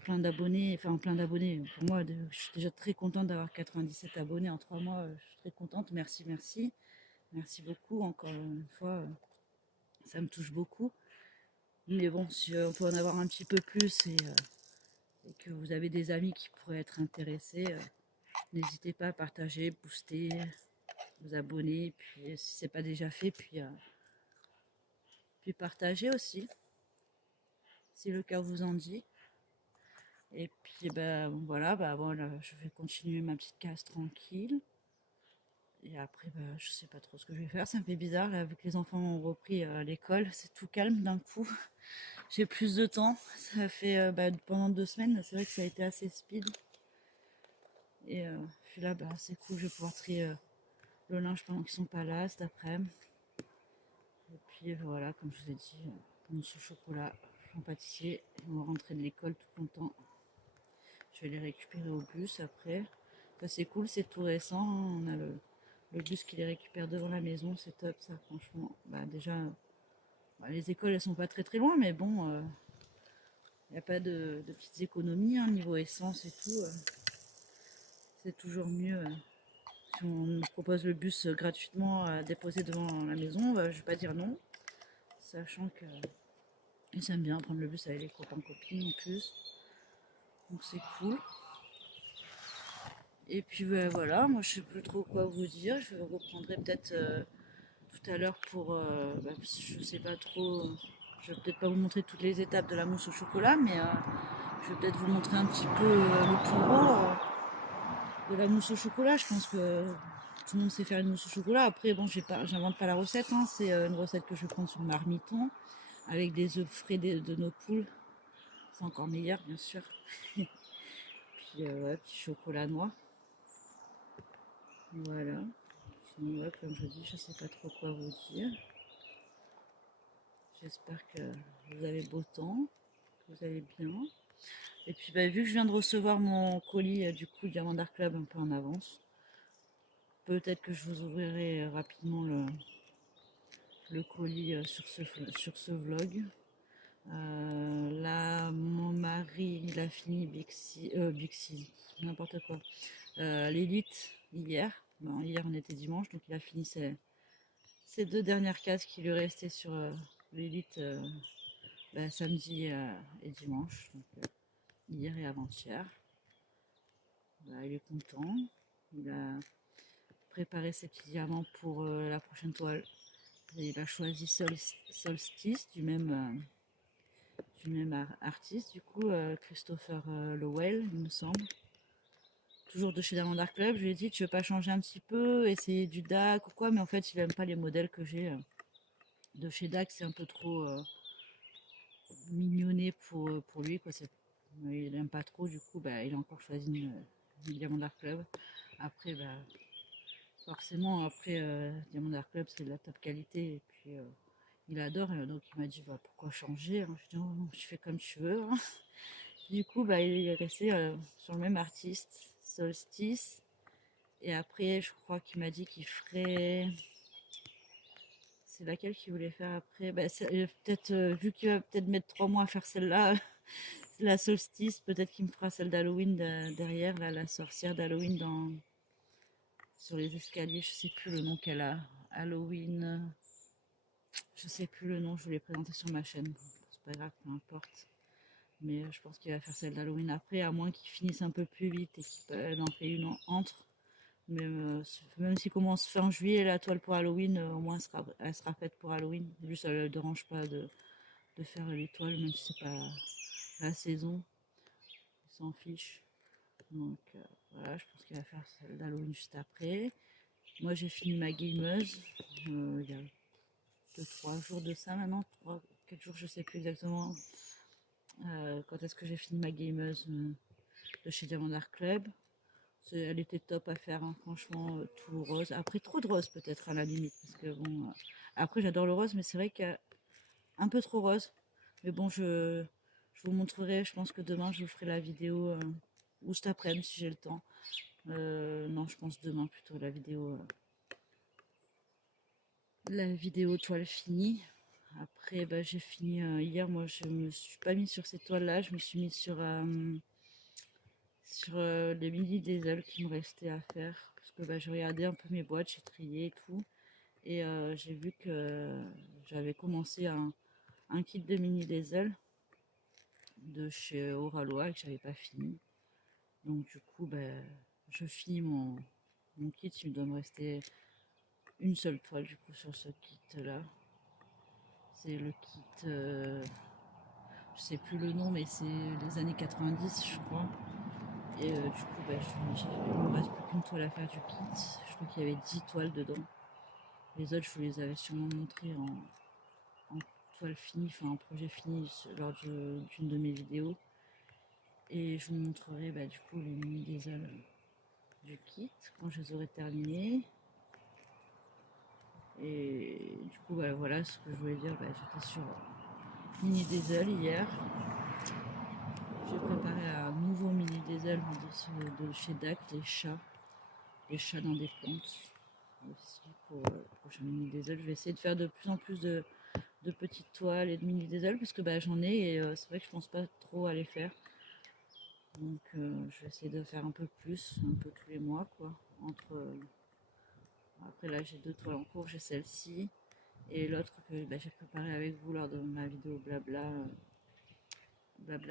plein d'abonnés. Pour moi, je suis déjà très contente d'avoir 97 abonnés en 3 mois. Je suis très contente. Merci, merci. Merci beaucoup. Encore une fois, ça me touche beaucoup. Mais bon, si on peut en avoir un petit peu plus et que vous avez des amis qui pourraient être intéressés, n'hésitez pas à partager, booster, vous abonner. Puis si c'est pas déjà fait, puis partager aussi, si le cœur vous en dit. Et puis ben voilà, je vais continuer ma petite case tranquille. Et après, je sais pas trop ce que je vais faire. Ça me fait bizarre, là, vu que les enfants ont repris l'école, c'est tout calme d'un coup. J'ai plus de temps. Ça fait pendant 2 semaines, c'est vrai que ça a été assez speed. Et puis là, c'est cool, je vais pouvoir trier le linge pendant qu'ils sont pas là cet après-midi. Et puis voilà, comme je vous ai dit, mousse au chocolat, en pâtissier. Ils vont rentrer de l'école tout contents. Je vais les récupérer au bus après. Ça c'est cool, c'est tout récent, hein. On a le bus qui les récupère devant la maison, c'est top ça franchement. Déjà, les écoles elles sont pas très très loin, mais bon, il n'y a pas de petites économies, hein, niveau essence et tout. C'est toujours mieux. Si on nous propose le bus gratuitement à déposer devant la maison, je vais pas dire non. Sachant que ils aiment bien prendre le bus avec les copains copines en plus. Donc c'est cool. Et puis voilà, moi je sais plus trop quoi vous dire. Je reprendrai peut-être tout à l'heure pour, je sais pas trop. Je vais peut-être pas vous montrer toutes les étapes de la mousse au chocolat, mais je vais peut-être vous montrer un petit peu le pour de la mousse au chocolat. Je pense que tout le monde sait faire une mousse au chocolat. Après, bon, j'invente pas la recette, hein. C'est une recette que je vais prendre sur Marmiton avec des œufs frais de nos poules. c'est encore meilleur bien sûr. Puis ouais, petit chocolat noir. Voilà. Sinon, ouais, comme je dis, je sais pas trop quoi vous dire. J'espère que vous avez beau temps, que vous allez bien. Et puis bah, vu que je viens de recevoir mon colis du coup Diamant Dark Club un peu en avance, peut-être que je vous ouvrirai rapidement le colis sur ce vlog. Là, mon mari, il a fini Bixi, n'importe quoi. L'élite hier. Bon, hier on était dimanche, donc il a fini ses 2 dernières cases qui lui restaient sur l'élite bah, samedi et dimanche, donc hier et avant-hier. Bah, il est content. Il a préparé ses petits diamants pour la prochaine toile. Et il a choisi Solstice du même artiste, du coup, Christopher Lowell, il me semble. Toujours de chez Diamond Dark Club. Je lui ai dit, tu veux pas changer un petit peu, essayer du DAC ou quoi, mais en fait, il aime pas les modèles que j'ai de chez DAC, c'est un peu trop mignonné pour lui, quoi. Il aime pas trop, du coup, bah, il a encore choisi une Diamond Dark Club. Après, bah, forcément, après, Diamond Dark Club, c'est de la top qualité, et puis il adore, et donc il m'a dit, bah, pourquoi changer, hein. Je dis, oh, non, tu fais comme tu veux, hein. Du coup, bah, il est resté sur le même artiste, Solstice. Et après, je crois qu'il m'a dit qu'il ferait. C'est laquelle qu'il voulait faire après? Bah, peut-être, vu qu'il va peut-être mettre 3 mois à faire celle-là, la Solstice, peut-être qu'il me fera celle d'Halloween derrière, là, la sorcière d'Halloween sur les escaliers. Je sais plus le nom qu'elle a. Halloween. Je sais plus le nom, je vous l'ai présenté sur ma chaîne. C'est pas grave, peu importe. Mais je pense qu'il va faire celle d'Halloween après, à moins qu'il finisse un peu plus vite et qu'il en fait une entre. Même s'il commence fin juillet, la toile pour Halloween, au moins elle sera faite pour Halloween. Lui, ça ne le dérange pas de faire les toiles, même si c'est pas la saison. Il s'en fiche. Donc voilà, je pense qu'il va faire celle d'Halloween juste après. Moi, j'ai fini ma gameuse. Il y a 2-3 jours de ça maintenant. 4 jours, je sais plus exactement quand est-ce que j'ai fini ma gameuse de chez Diamond Art Club. Elle était top à faire, hein, franchement, tout rose. Après, trop de rose peut-être à la limite, parce que bon. Après, j'adore le rose, mais c'est vrai qu'il y a un peu trop rose. Mais bon, je vous montrerai, je pense que demain, je vous ferai la vidéo, ou cet après-midi si j'ai le temps. Non, je pense demain plutôt la vidéo toile finie. Après, bah, j'ai fini hier, moi je me suis pas mis sur ces toiles-là, je me suis mis sur les mini diesel qui me restait à faire. Parce que bah, j'ai regardé un peu mes boîtes, j'ai trié et tout. Et j'ai vu que j'avais commencé un kit de mini diesel de chez Oralois et que j'avais pas fini. Donc du coup, bah, je finis mon kit. Il doit me rester une seule toile du coup sur ce kit là. C'est le kit, je sais plus le nom, mais c'est les années 90 je crois. Et du coup, bah, il me reste plus qu'une toile à faire du kit. Je crois qu'il y avait 10 toiles dedans. Les autres, je vous les avais sûrement montrées en toile finie, enfin en projet fini lors d'une de mes vidéos. Et je vous montrerai bah, du coup les mini diesel du kit quand je les aurai terminés. Et du coup, bah, voilà ce que je voulais dire. Bah, j'étais sur mini diesel hier. J'ai préparé un nouveau mini diesel de chez DAC, les chats dans des plantes. Aussi pour le prochain mini diesel, je vais essayer de faire de plus en plus de petites toiles et de mini diesel parce que bah, j'en ai et c'est vrai que je pense pas trop à les faire. Donc je vais essayer de faire un peu plus, un peu tous les mois quoi. Après là j'ai 2 toiles en cours, j'ai celle-ci et l'autre que bah, j'ai préparé avec vous lors de ma vidéo blabla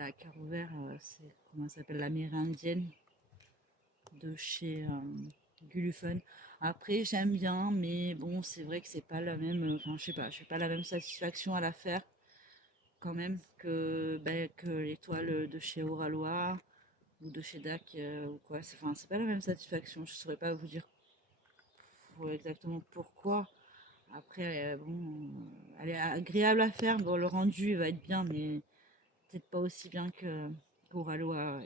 à carreau vert, c'est comment ça s'appelle, l'amérindienne de chez Gulufun. Après j'aime bien, mais bon c'est vrai que c'est pas la même, enfin je sais pas, j'ai pas la même satisfaction à la faire quand même que les toiles de chez Oralois ou de chez DAC ou quoi. C'est pas la même satisfaction. Je saurais pas vous dire exactement pourquoi. Après, bon, elle est agréable à faire. Bon, le rendu il va être bien, mais peut-être pas aussi bien qu'Oraloa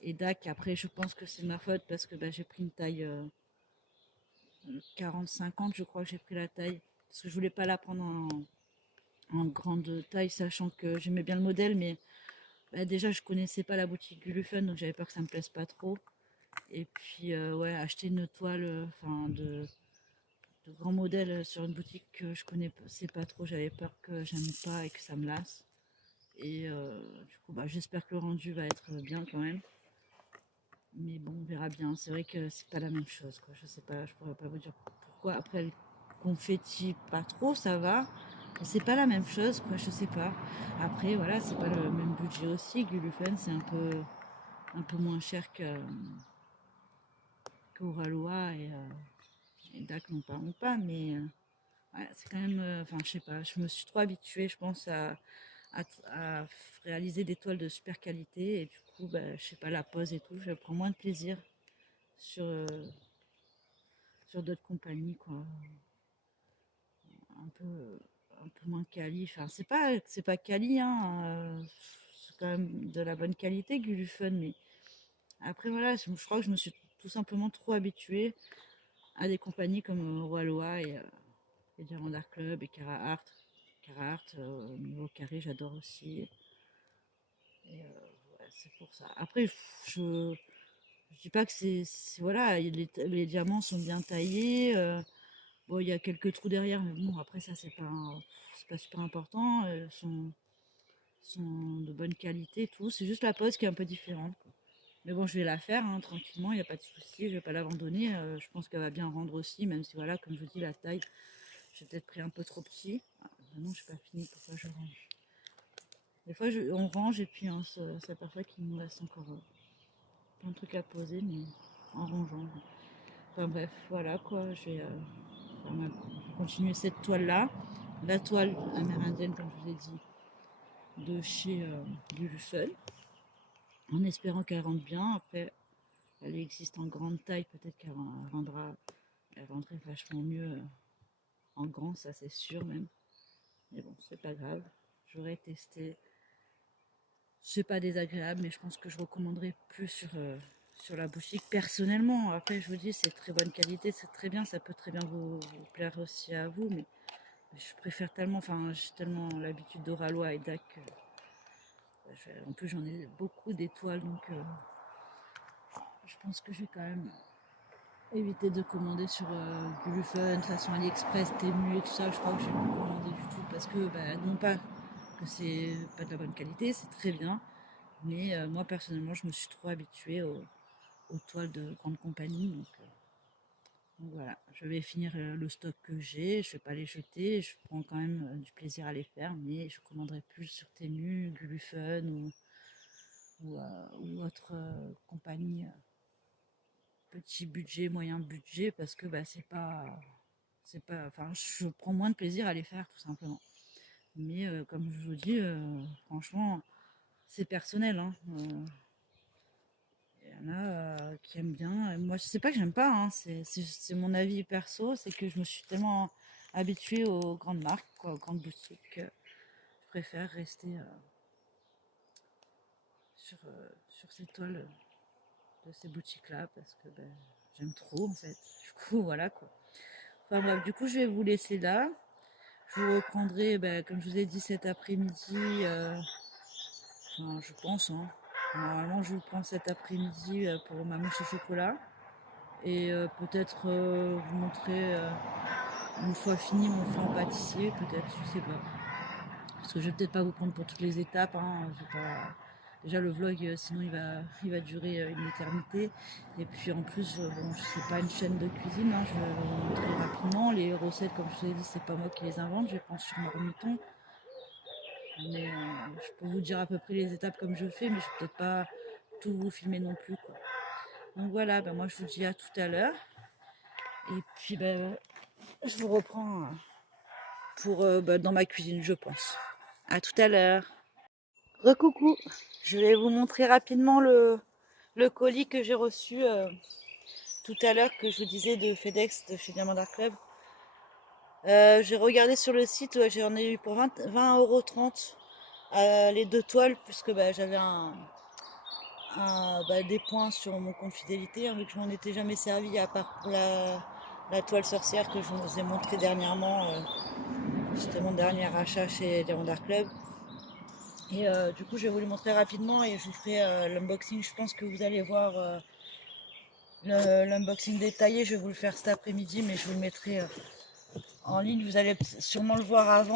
et DAC. Après, je pense que c'est ma faute parce que j'ai pris une taille 40-50, je crois que j'ai pris la taille. Parce que je voulais pas la prendre en grande taille, sachant que j'aimais bien le modèle, mais déjà je connaissais pas la boutique Gulufun, donc j'avais peur que ça me plaise pas trop. Et puis ouais, acheter une toile, de grands modèles sur une boutique que je connaissais pas trop, j'avais peur que j'aime pas et que ça me lasse. Et du coup, j'espère que le rendu va être bien quand même. Mais bon, on verra bien. C'est vrai que c'est pas la même chose, quoi. Je sais pas, je pourrais pas vous dire pourquoi. Après, le confetti, pas trop, ça va. Mais c'est pas la même chose, quoi. Je sais pas. Après, voilà, c'est pas le même budget aussi. Gulufun, c'est un peu moins cher qu'Oraloa et DAC, n'en parlons pas. Mais ouais, c'est quand même. Enfin, je sais pas. Je me suis trop habituée, je pense, à réaliser des toiles de super qualité. Et du coup, je sais pas, la pose et tout, je prends moins de plaisir sur, sur d'autres compagnies, quoi. Un peu, un peu moins quali. Enfin, c'est pas quali, hein. C'est quand même de la bonne qualité, Gulufun. Mais après, voilà, je crois que je me suis tout simplement trop habituée à des compagnies comme Waloa et Diamond Art Club et Cara Art. Cara Art, au niveau carré, j'adore aussi. Et ouais, c'est pour ça. Après, je dis pas que voilà, les diamants sont bien taillés. Bon, il y a quelques trous derrière, mais bon, après ça, c'est pas super important. Sont de bonne qualité, tout. C'est juste la pose qui est un peu différente, quoi. Mais bon, je vais la faire hein, tranquillement, il n'y a pas de souci, je vais pas l'abandonner. Je pense qu'elle va bien rendre aussi, même si voilà, comme je vous dis, la taille, j'ai peut-être pris un peu trop petit. Ah, non, j'ai pas fini, pourquoi je range? Des fois, on range et puis on s'aperçoit qu'il nous reste encore plein de trucs à poser, mais en rangeant. Enfin bref, voilà quoi, je vais continuer cette toile-là. La toile amérindienne, comme je vous ai dit, de chez Gulufun, en espérant qu'elle rentre bien. Après, elle existe en grande taille, peut-être qu'elle elle rendrait vachement mieux en grand, ça c'est sûr même. Mais bon, c'est pas grave. J'aurais testé. C'est pas désagréable, mais je pense que je recommanderais plus sur la boutique personnellement. Après, je vous dis, c'est très bonne qualité, c'est très bien, ça peut très bien vous plaire aussi à vous, mais je préfère tellement, enfin, j'ai tellement l'habitude d'Oraloa et DAC. En plus, j'en ai beaucoup d'étoiles, donc je pense que je vais quand même éviter de commander sur Gulufun, façon AliExpress, Temu et tout ça. Je crois que je vais pas commander du tout parce que, non pas que c'est pas de la bonne qualité, c'est très bien, mais moi personnellement, je me suis trop habituée aux toiles de grande compagnie, donc voilà, je vais finir le stock que j'ai, je vais pas les jeter, je prends quand même du plaisir à les faire, mais je commanderai plus sur Temu, Gulufun ou autre compagnie petit budget, moyen budget, parce que enfin, je prends moins de plaisir à les faire tout simplement. Mais comme je vous dis, franchement, c'est personnel, hein. Il y en a qui aiment bien. Et moi, je sais pas que j'aime pas, hein. C'est mon avis perso, c'est que je me suis tellement habituée aux grandes marques, quoi, aux grandes boutiques, que je préfère rester sur ces toiles de ces boutiques-là parce que j'aime trop en fait. Du coup, voilà quoi. Enfin bref, du coup, je vais vous laisser là. Je vous reprendrai, comme je vous ai dit, cet après-midi. Enfin, je pense, hein. Normalement, je vous prends cet après-midi pour ma mousse au chocolat. Et peut-être vous montrer, une fois fini, mon flan pâtissier, peut-être, je sais pas. Parce que je vais peut-être pas vous prendre pour toutes les étapes, hein. Déjà le vlog, sinon il va durer une éternité. Et puis en plus, bon, c'est pas une chaîne de cuisine, hein. Je vais vous montrer rapidement. Les recettes, comme je vous ai dit, c'est pas moi qui les invente, je les prends sur mon mouton. Mais je peux vous dire à peu près les étapes comme je fais, mais je vais peut-être pas tout vous filmer non plus, quoi. Donc voilà, moi je vous dis à tout à l'heure. Et puis je vous reprends pour dans ma cuisine, je pense. À tout à l'heure. Recoucou. Je vais vous montrer rapidement le colis que j'ai reçu tout à l'heure, que je vous disais, de FedEx de chez Diamond Art Club. J'ai regardé sur le site, j'en ai eu pour 20,30 € les 2 toiles, puisque j'avais des points sur mon compte fidélité, hein, vu que je m'en étais jamais servi à part pour la toile sorcière que je vous ai montré dernièrement. C'était mon dernier achat chez Léon Club. Et du coup, je vais vous le montrer rapidement et je vous ferai l'unboxing. Je pense que vous allez voir l'unboxing détaillé. Je vais vous le faire cet après-midi, mais je vous le mettrai en ligne. Vous allez sûrement le voir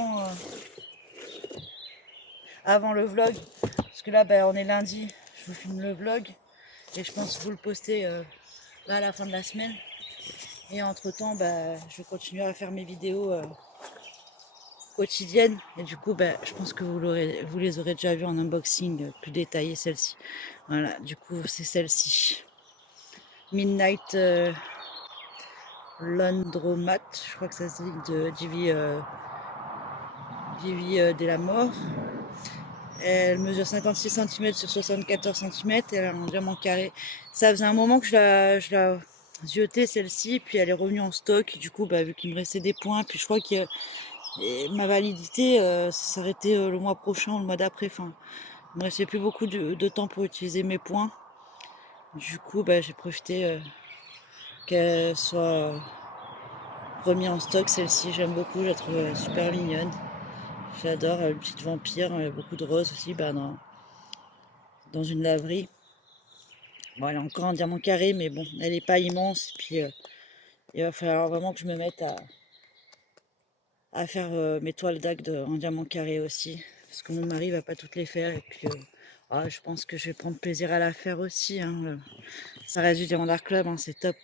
avant le vlog. Parce que là, on est lundi. Je vous filme le vlog. Et je pense vous le poster là à la fin de la semaine. Et entre temps, je vais continuer à faire mes vidéos quotidiennes. Et du coup, je pense que vous les aurez déjà vues en unboxing plus détaillé, celle-ci. Voilà, du coup, c'est celle-ci. Midnight Laundromat, je crois que ça se dit de Divi de la mort. Elle mesure 56 cm sur 74 cm, elle a un diamant carré. Ça faisait un moment que je la ziotais celle-ci, puis elle est revenue en stock. Du coup, vu qu'il me restait des points, puis je crois que ma validité s'arrêtait le mois prochain, le mois d'après. Enfin, il me restait plus beaucoup de temps pour utiliser mes points. Du coup, j'ai profité qu'elle soit remise en stock. Celle-ci, j'aime beaucoup, je la trouve super mignonne. J'adore, une petite vampire, beaucoup de roses aussi dans une laverie. Bon, elle est encore en diamant carré, mais bon, elle n'est pas immense. Puis il va falloir vraiment que je me mette à faire mes toiles d'acte en diamant carré aussi. Parce que mon mari va pas toutes les faire. Et puis je pense que je vais prendre plaisir à la faire aussi. Hein. Ça reste du Diamant Art Club, hein, c'est top.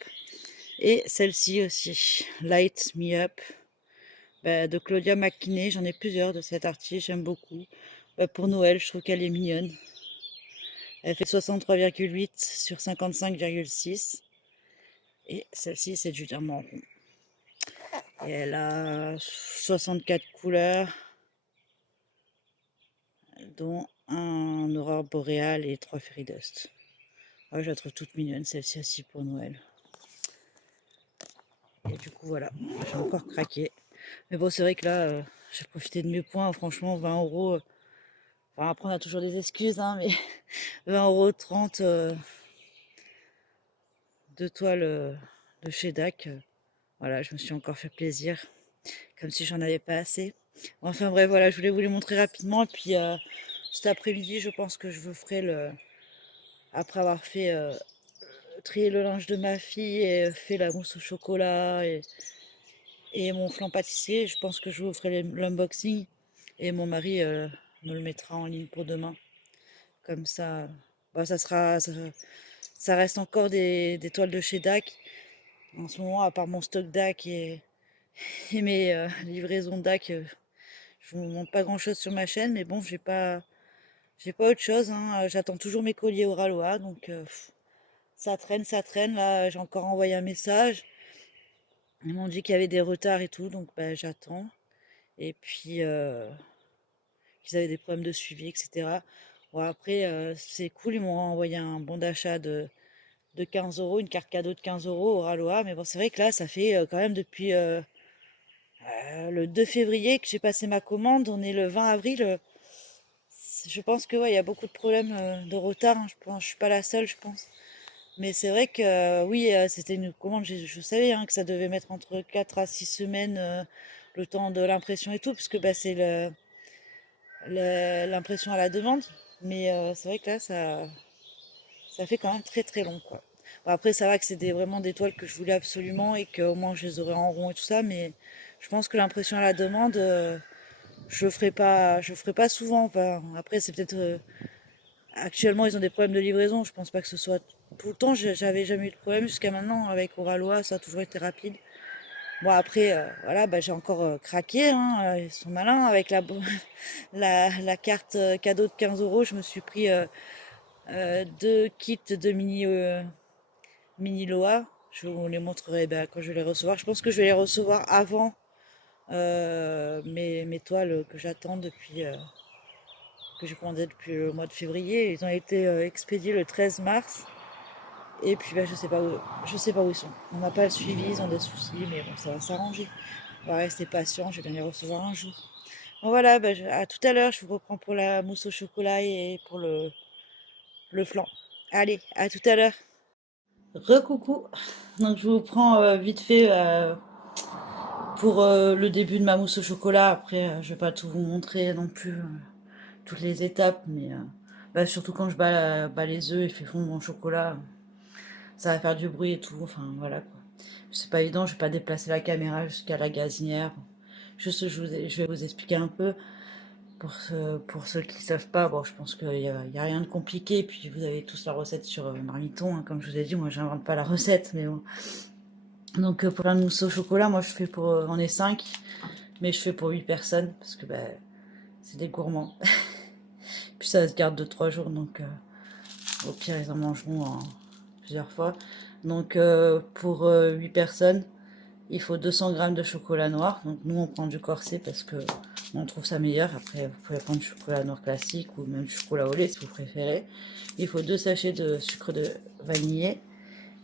Et celle-ci aussi, Light Me Up, de Claudia McKinney. J'en ai plusieurs de cet artiste, j'aime beaucoup. Pour Noël, je trouve qu'elle est mignonne. Elle fait 63,8 sur 55,6. Et celle-ci, c'est du diamant rond. Et elle a 64 couleurs, dont un aurore boréale et 3 fairy dust. Je la trouve toute mignonne, celle-ci aussi pour Noël. Et du coup, voilà, j'ai encore craqué. Mais bon, c'est vrai que là, j'ai profité de mes points. Franchement, 20 euros. Enfin, après, on a toujours des excuses, hein, mais 20 euros 30 de toile de chez DAC. Voilà, je me suis encore fait plaisir. Comme si j'en avais pas assez. Enfin bref, voilà, je voulais vous les montrer rapidement. Et puis cet après-midi, je pense que je vous ferai après avoir fait trier le linge de ma fille et fait la mousse au chocolat et mon flan pâtissier, je pense que je vous ferai l'unboxing. Et mon mari me le mettra en ligne pour demain. Comme ça, ça reste encore des toiles de chez DAC. En ce moment, à part mon stock DAC et mes livraisons DAC, je vous montre pas grand chose sur ma chaîne, mais bon, j'ai pas autre chose. Hein. J'attends toujours mes courriers au Ralois, donc ça traîne, ça traîne. Là, j'ai encore envoyé un message. Ils m'ont dit qu'il y avait des retards et tout, donc j'attends. Et puis qu'ils avaient des problèmes de suivi, etc. Bon, après, c'est cool, ils m'ont envoyé un bon d'achat de 15 euros, une carte cadeau de 15 euros au Ralois. Mais bon, c'est vrai que là, ça fait quand même depuis le 2 février que j'ai passé ma commande. On est le 20 avril. Je pense que ouais, il y a beaucoup de problèmes de retard. Hein. Je suis pas la seule, je pense. Mais c'est vrai que oui, c'était une commande. Je savais hein, que ça devait mettre entre 4 à 6 semaines le temps de l'impression et tout, parce que c'est l'impression à la demande. Mais c'est vrai que là, ça fait quand même très très long, quoi. Bon, après, ça va que c'est vraiment des toiles que je voulais absolument et qu'au moins je les aurais en rond et tout ça. Mais je pense que l'impression à la demande, je ferai pas souvent. Enfin, après, c'est peut-être actuellement ils ont des problèmes de livraison. Je pense pas que ce soit tout le temps. J'avais jamais eu de problème jusqu'à maintenant avec Oralois. Ça a toujours été rapide. Bon après, voilà, j'ai encore craqué. Hein, ils sont malins avec la carte cadeau de 15 euros. Je me suis pris 2 kits de mini Loa. Je vous les montrerai quand je vais les recevoir. Je pense que je vais les recevoir avant mes toiles que j'attends que j'ai commandées depuis le mois de février. Ils ont été expédiés le 13 mars. Et puis je sais pas où ils sont. On n'a pas le suivi, ils ont des soucis, mais bon, ça va s'arranger. On va rester patient, je vais bien les recevoir un jour. Voilà, bah, à tout à l'heure, je vous reprends pour la mousse au chocolat et pour le flan. Allez, à tout à l'heure. Recoucou. Donc je vous prends vite fait pour le début de ma mousse au chocolat. Après, je vais pas tout vous montrer non plus, toutes les étapes, mais bah, surtout quand je bats les œufs et fais fondre mon chocolat, ça va faire du bruit et tout. Enfin voilà quoi. C'est pas évident, je vais pas déplacer la caméra jusqu'à la gazinière. Juste, je vais vous expliquer un peu. Pour ceux qui ne savent pas, bon, je pense qu'il y a rien de compliqué. Puis vous avez tous la recette sur Marmiton, hein, comme je vous ai dit. Moi, j'invente pas la recette, mais bon. Donc pour la mousse au chocolat, moi je fais pour, on est 5, mais je fais pour 8 personnes parce que bah, c'est des gourmands. Puis ça se garde de 3 jours, donc au pire ils en mangeront en plusieurs fois. Donc pour 8 personnes, il faut 200 g de chocolat noir. Donc nous on prend du corset parce que on trouve ça meilleur. Après vous pouvez prendre du chocolat noir classique ou même du chocolat au lait si vous préférez. Il faut 2 sachets de sucre de vanillé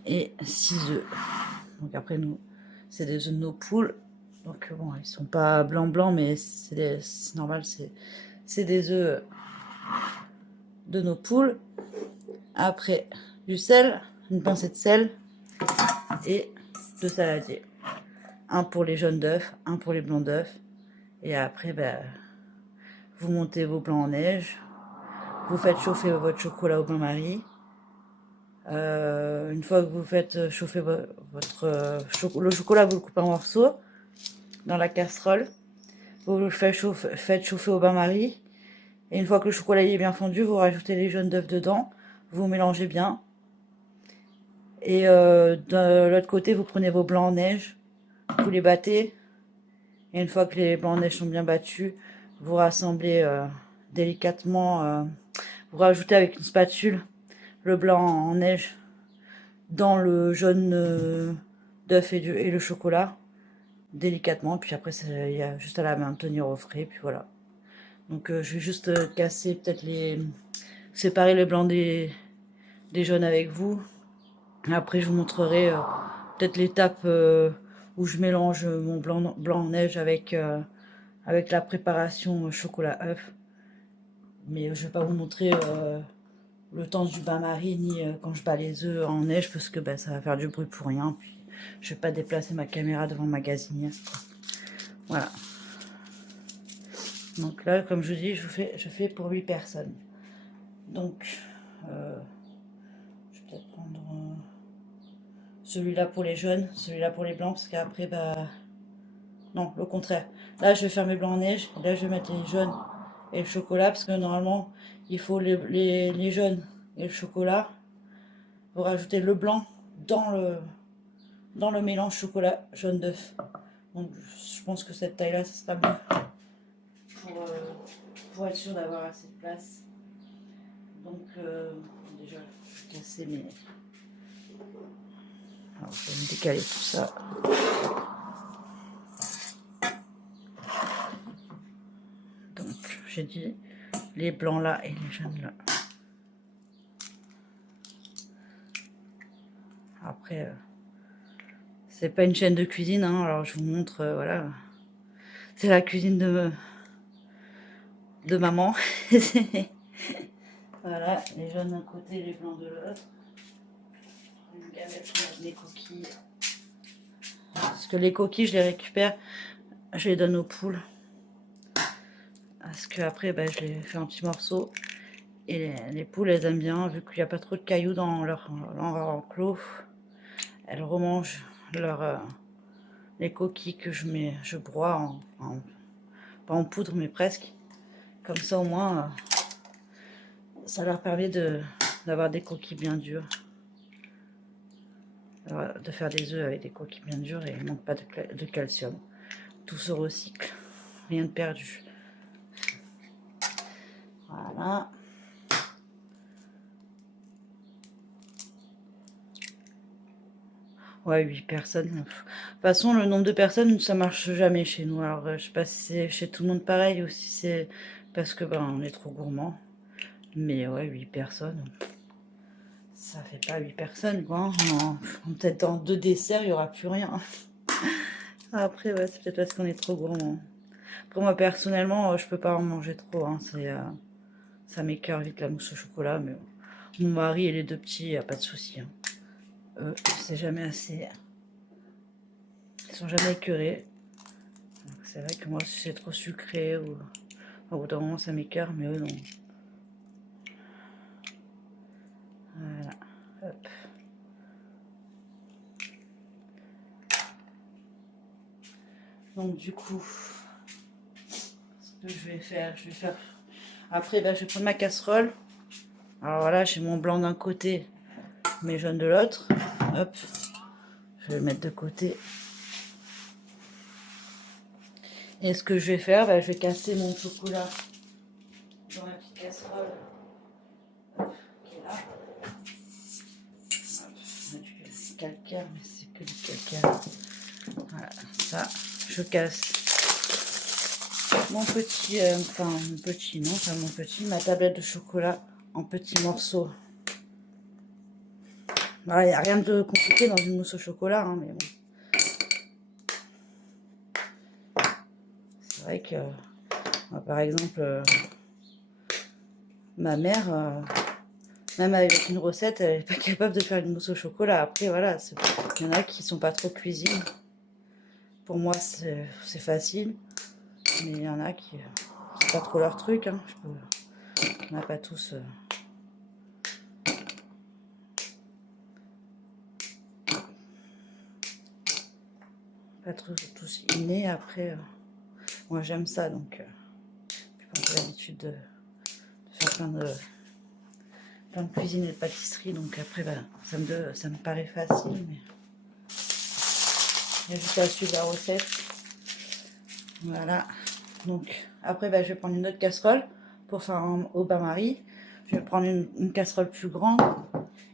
et 6 œufs. Donc après nous c'est des œufs de nos poules. Donc bon ils sont pas blancs mais c'est normal, c'est des œufs de nos poules. Après du sel, une pincée de sel et 2 saladiers. Un pour les jaunes d'œufs, un pour les blancs d'œufs. Et après, bah, vous montez vos blancs en neige. Vous faites chauffer votre chocolat au bain-marie. Une fois que vous faites chauffer le chocolat, vous le coupez en morceaux dans la casserole. Vous le faites chauffer au bain-marie. Et une fois que le chocolat est bien fondu, vous rajoutez les jaunes d'œufs dedans. Vous mélangez bien. Et de l'autre côté, vous prenez vos blancs en neige. Vous les battez. Et une fois que les blancs en neige sont bien battus, vous rassemblez délicatement, vous rajoutez avec une spatule le blanc en neige dans le jaune d'œuf et le chocolat, délicatement. Puis après, il y a juste à la maintenir au frais, puis voilà. Donc je vais juste casser peut-être séparer les blancs des jaunes avec vous. Après, je vous montrerai peut-être l'étape où je mélange mon blanc en neige avec la préparation chocolat œuf. Mais je vais pas vous montrer le temps du bain-marie ni quand je bats les œufs en neige parce que bah, ça va faire du bruit pour rien. Puis je vais pas déplacer ma caméra devant ma gazinière. Voilà. Donc là, comme je vous dis, je fais pour 8 personnes. Donc, je vais peut-être prendre celui-là pour les jaunes, celui-là pour les blancs, parce qu'après, bah... Non, le contraire. Là, je vais faire mes blancs en neige. Là, je vais mettre les jaunes et le chocolat, parce que normalement, il faut les jaunes et le chocolat. Vous rajoutez le blanc dans le mélange chocolat jaune d'œuf. Donc, je pense que cette taille-là, ça sera bien pour être sûr d'avoir assez de place. Donc, déjà, je vais casser mes... Alors, je vais me décaler tout ça. Donc, j'ai dit les blancs là et les jaunes là. Après, c'est pas une chaîne de cuisine, hein, alors je vous montre, voilà. C'est la cuisine de maman. Voilà, les jaunes d'un côté, les blancs de l'autre. Une gamelle pour mettre les coquilles. Parce que les coquilles, je les récupère, je les donne aux poules. Parce que après, bah, je les fais en petits morceaux. Et les poules, elles aiment bien, vu qu'il n'y a pas trop de cailloux dans leur enclos. Elles remangent les coquilles que je broie pas en poudre, mais presque. Comme ça, au moins, ça leur permet d'avoir des coquilles bien dures. De faire des œufs avec des coquilles bien dures et il ne manque pas de calcium. Tout se recycle. Rien de perdu. Voilà. Ouais, 8 personnes. De toute façon, le nombre de personnes, ça marche jamais chez nous. Alors, je sais pas si c'est chez tout le monde pareil ou si c'est parce que ben, on est trop gourmand. Mais ouais, 8 personnes. Ça fait pas 8 personnes, quoi. Peut-être dans 2 desserts, il n'y aura plus rien. Après, ouais, c'est peut-être parce qu'on est trop gourmand. Après moi personnellement, je peux pas en manger trop, hein, ça m'écœure vite la mousse au chocolat, mais bon. Mon mari et les 2 petits, y a pas de souci. Hein. C'est jamais assez. Ils sont jamais écœurés. C'est vrai que moi, si c'est trop sucré ou au bout d'un moment, ça m'écœure, mais eux non. Voilà. Hop. Donc du coup, ce que je vais faire. Après, ben, je vais prendre ma casserole. Alors voilà, j'ai mon blanc d'un côté, mes jaunes de l'autre. Hop, je vais le mettre de côté. Et ce que je vais faire, ben, je vais casser mon chocolat dans la petite casserole. Hop, qui est là. Hop, on a du calcaire, mais c'est que du calcaire. Voilà, ça, je casse mon petit, ma tablette de chocolat en petits morceaux. Voilà, il n'y a rien de compliqué dans une mousse au chocolat, hein, mais bon. C'est vrai que, par exemple, ma mère, même avec une recette, elle n'est pas capable de faire une mousse au chocolat. Après, voilà, il y en a qui sont pas trop cuisine. Pour moi, c'est facile, mais il y en a qui c'est pas trop leur truc. Hein. On n'a pas tous. Pas tous innés. Après, moi j'aime ça, donc j'ai l'habitude de faire plein de cuisine et de pâtisserie, donc après bah, ça me paraît facile, mais il y a juste à suivre la recette. Voilà, donc après bah, je vais prendre une autre casserole pour faire un au bain-marie. Je vais prendre une casserole plus grande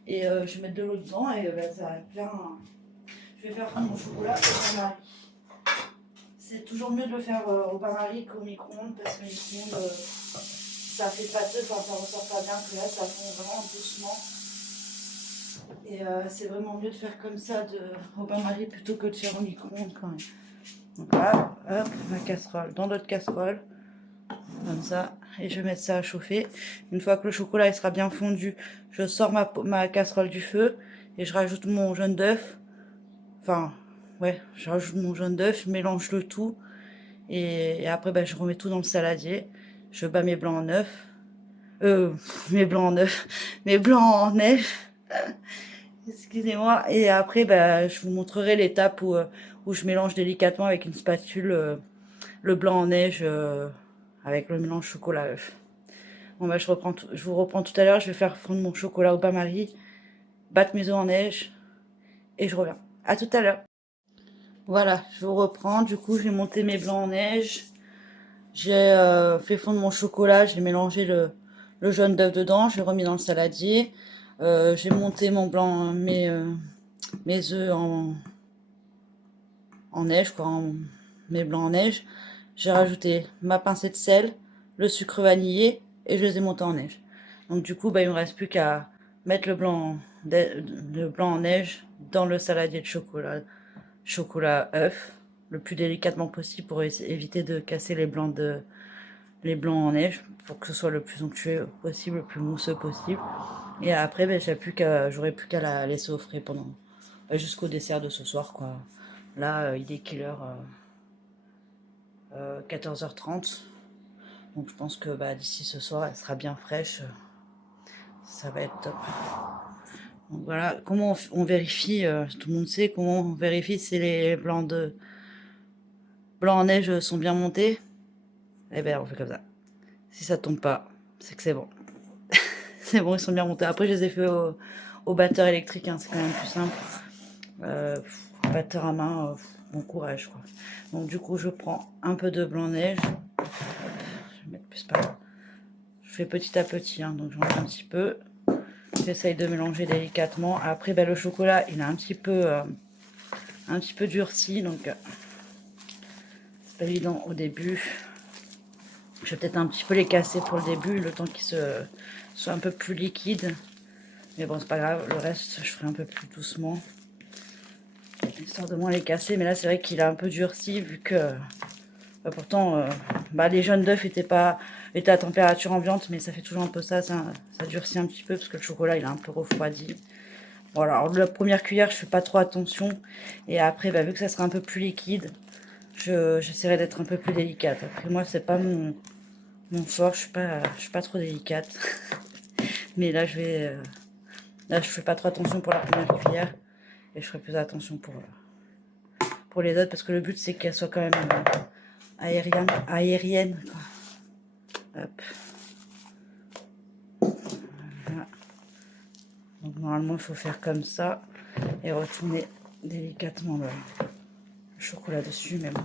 et je vais mettre de l'eau dedans et bah, ça va faire je vais faire mon chocolat au bain-marie. C'est toujours mieux de le faire au bain-marie qu'au micro-ondes, parce que le micro-ondes ça fait pâteux, enfin ça ressort pas bien, que là ça fond vraiment doucement. Et c'est vraiment mieux de faire comme ça au bain-marie plutôt que de faire au micro-ondes quand même. Donc là, hop, ma casserole dans l'autre casserole, comme ça, et je vais mettre ça à chauffer. Une fois que le chocolat il sera bien fondu, je sors ma casserole du feu et je rajoute mon jaune d'œuf. Enfin, ouais, je rajoute mon jaune d'œuf, je mélange le tout. Et après, bah, je remets tout dans le saladier. Je bats mes blancs en œuf. Mes blancs en œuf. Mes blancs en neige. Excusez-moi. Et après, bah, je vous montrerai l'étape où je mélange délicatement avec une spatule le blanc en neige avec le mélange chocolat-œuf. Bon, bah, je vous reprends tout à l'heure. Je vais faire fondre mon chocolat au bain-marie, battre mes œufs en neige et je reviens. À tout à l'heure. Voilà, je vous reprends. Du coup, j'ai monté mes blancs en neige. J'ai fait fondre mon chocolat. J'ai mélangé le jaune d'œuf dedans. Je l'ai remis dans le saladier. J'ai monté mon blanc, mes œufs en neige, quoi, mes blancs en neige. J'ai rajouté ma pincée de sel, le sucre vanillé et je les ai montés en neige. Donc du coup, bah, il me reste plus qu'à mettre le blanc en neige dans le saladier de chocolat œuf, le plus délicatement possible pour éviter de casser les blancs en neige, pour que ce soit le plus onctueux possible, le plus mousseux possible. Et après, ben, j'aurais plus qu'à la laisser au frais pendant jusqu'au dessert de ce soir, quoi. Là, il est quelle heure 14h30. Donc je pense que bah, d'ici ce soir, elle sera bien fraîche. Ça va être top. Donc voilà, comment on vérifie, tout le monde sait comment on vérifie si les blancs en neige sont bien montés. Eh bien, on fait comme ça. Si ça tombe pas, c'est que c'est bon. C'est bon, ils sont bien montés. Après, je les ai fait au batteur électrique, hein, c'est quand même plus simple. Batteur à main, bon courage, quoi. Donc du coup, je prends un peu de blanc neige. Je vais mettre plus par là. Je fais petit à petit, hein, donc j'en mets un petit peu. J'essaye de mélanger délicatement. Après, ben, le chocolat, il a un petit peu durci, donc c'est pas évident au début. Je vais peut-être un petit peu les casser pour le début, le temps qu'ils soient un peu plus liquides. Mais bon, c'est pas grave, le reste, je ferai un peu plus doucement. Histoire de moins les casser. Mais là, c'est vrai qu'il a un peu durci, vu que Pourtant, les jaunes d'œufs étaient à température ambiante, mais ça fait toujours un peu ça durcit un petit peu parce que le chocolat il est un peu refroidi. Bon, alors la première cuillère, je fais pas trop attention, et après, vu que ça sera un peu plus liquide, j'essaierai d'être un peu plus délicate. Après, moi, c'est pas mon fort, je suis pas trop délicate, mais là, là, je fais pas trop attention pour la première cuillère, et je ferai plus attention pour les autres, parce que le but c'est qu'elle soit quand même aérienne, quoi. Hop. Voilà. Donc normalement il faut faire comme ça et retourner délicatement le chocolat dessus, mais bon.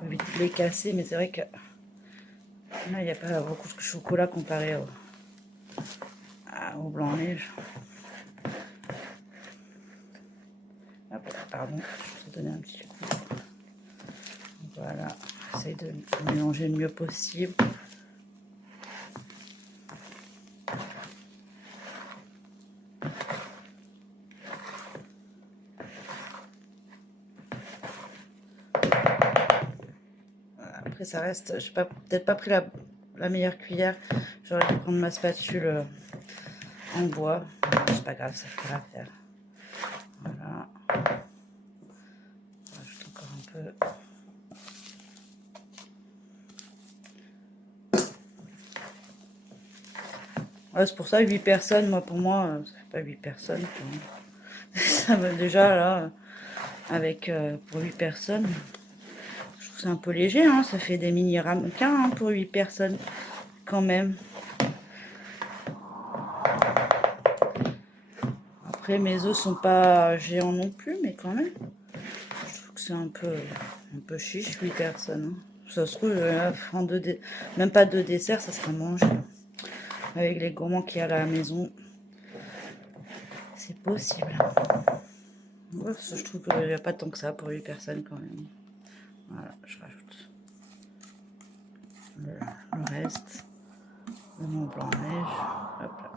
Faut éviter de les casser, mais c'est vrai que là il n'y a pas beaucoup de chocolat comparé au blanc neige. Hop, pardon, je vais te donner un petit coup. Voilà, essaye de mélanger le mieux possible. Après ça reste, je n'ai peut-être pas pris la meilleure cuillère, j'aurais dû prendre ma spatule en bois, c'est pas grave, ça fait l'affaire. Voilà, je rajoute encore un peu. Ouais, c'est pour ça 8 personnes, pour moi, ça fait pas 8 personnes. Ça va déjà là, avec pour 8 personnes. Je trouve que c'est un peu léger, hein, ça fait des mini ramequins hein, pour 8 personnes quand même. Après mes os sont pas géants non plus, mais quand même. Je trouve que c'est un peu chiche 8 personnes. Hein. Ça se trouve, même pas 2 desserts, ça sera mangé. Avec les gourmands qu'il y a à la maison, c'est possible. Ouais, je trouve qu'il n'y a pas tant que ça pour 8 personnes quand même. Voilà, je rajoute le reste de mon blanc neige. Hop là.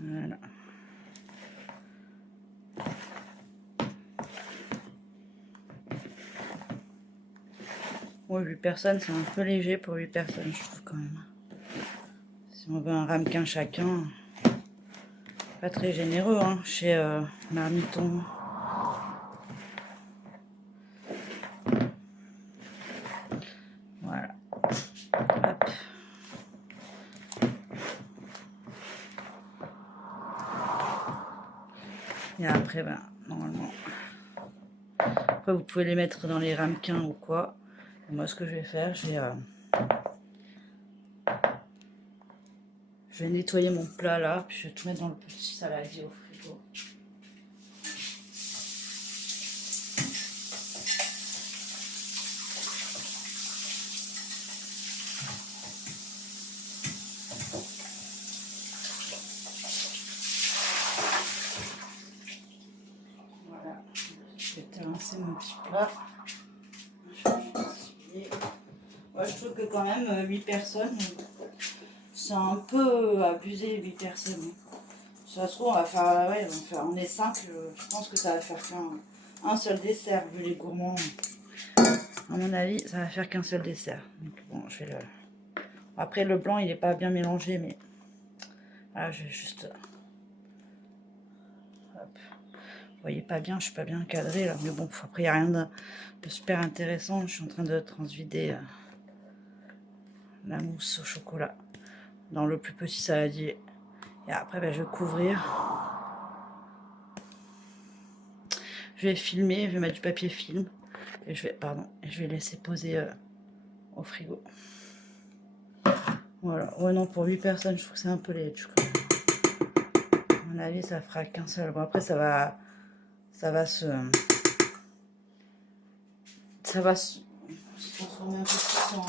Voilà. Ouais, 8 personnes, c'est un peu léger pour 8 personnes, je trouve quand même. Si on veut un ramequin chacun, pas très généreux hein, chez Marmiton. Voilà. Hop. Et après, normalement, après vous pouvez les mettre dans les ramequins ou quoi. Et moi, ce que je vais faire, je vais nettoyer mon plat là, puis je vais tout mettre dans le petit saladier au frigo. Voilà, je vais émincer mon petit plat. Ouais, je trouve que quand même 8 personnes, c'est un peu abusé 8 personnes. Ça se trouve, on est 5, je pense que ça va faire qu'un seul dessert, vu les gourmands. À mon avis, ça va faire qu'un seul dessert. Donc, bon, je vais Après, le blanc, il n'est pas bien mélangé, mais là, je vais juste... Hop. Vous voyez pas bien, je suis pas bien cadrée là, mais bon, après, il n'y a rien de super intéressant. Je suis en train de transvider la mousse au chocolat dans le plus petit saladier. Et après, je vais couvrir. Je vais filmer, je vais mettre du papier film. Et je vais laisser poser au frigo. Voilà. Ouais, non, pour 8 personnes, je trouve que c'est un peu léger. À mon avis, ça fera qu'un seul. Bon, après, ça va se transformer un peu plus en...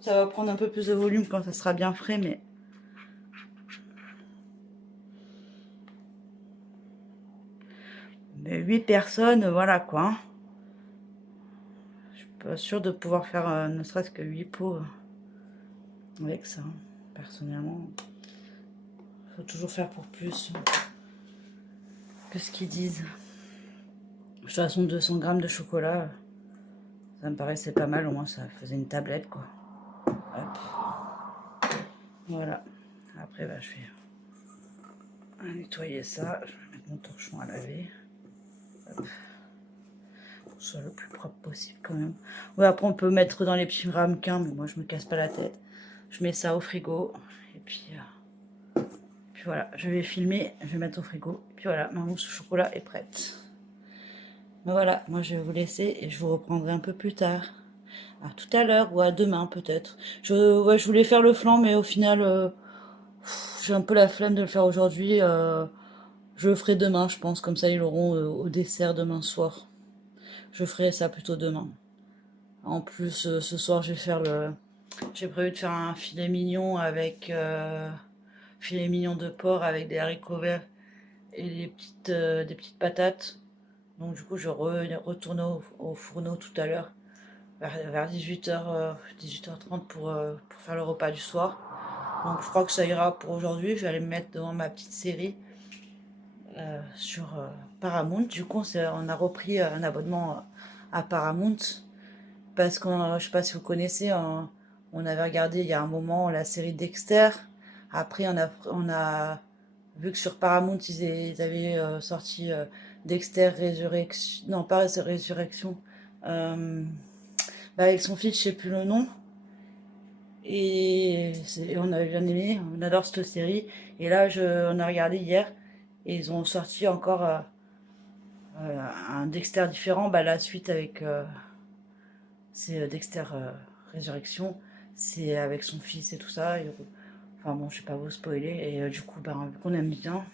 Ça va prendre un peu plus de volume quand ça sera bien frais, mais... Mais 8 personnes, voilà quoi. Je suis pas sûre de pouvoir faire ne serait-ce que 8 pots avec ça. Personnellement, il faut toujours faire pour plus. que ce qu'ils disent. De toute façon, 200 grammes de chocolat, ça me paraissait pas mal. Au moins, ça faisait une tablette, quoi. Hop. Voilà. Après, bah, je vais nettoyer ça. Je vais mettre mon torchon à laver. Hop. Pour que ce soit le plus propre possible, quand même. Ouais, après, on peut mettre dans les petits ramequins, mais moi, je me casse pas la tête. Je mets ça au frigo. Et puis voilà, je vais filmer. Je vais mettre au frigo. Et puis voilà, ma mousse au chocolat est prête. Mais voilà, moi je vais vous laisser et je vous reprendrai un peu plus tard. À tout à l'heure ou à demain peut-être. Je voulais faire le flan, mais au final, j'ai un peu la flemme de le faire aujourd'hui. Je le ferai demain, je pense. Comme ça, ils l'auront au dessert demain soir. Je ferai ça plutôt demain. En plus, ce soir, j'ai prévu de faire un filet mignon avec filet mignon de porc avec des haricots verts et des petites patates. Donc du coup, je retourne au fourneau tout à l'heure, vers 18h, 18h30 pour faire le repas du soir. Donc je crois que ça ira pour aujourd'hui. Je vais aller me mettre devant ma petite série sur Paramount. Du coup, on a repris un abonnement à Paramount parce que je sais pas si vous connaissez, on avait regardé il y a un moment la série Dexter. Après, on a vu que sur Paramount, ils avaient sorti Dexter Résurrection. Non, pas Résurrection. Avec son fils, je sais plus le nom. Et on a bien aimé, on adore cette série. Et là, on a regardé hier. Et ils ont sorti encore un Dexter différent. La suite avec. C'est Dexter Résurrection. C'est avec son fils et tout ça. Enfin bon, je vais pas vous spoiler. Et du coup, vu qu'on aime bien.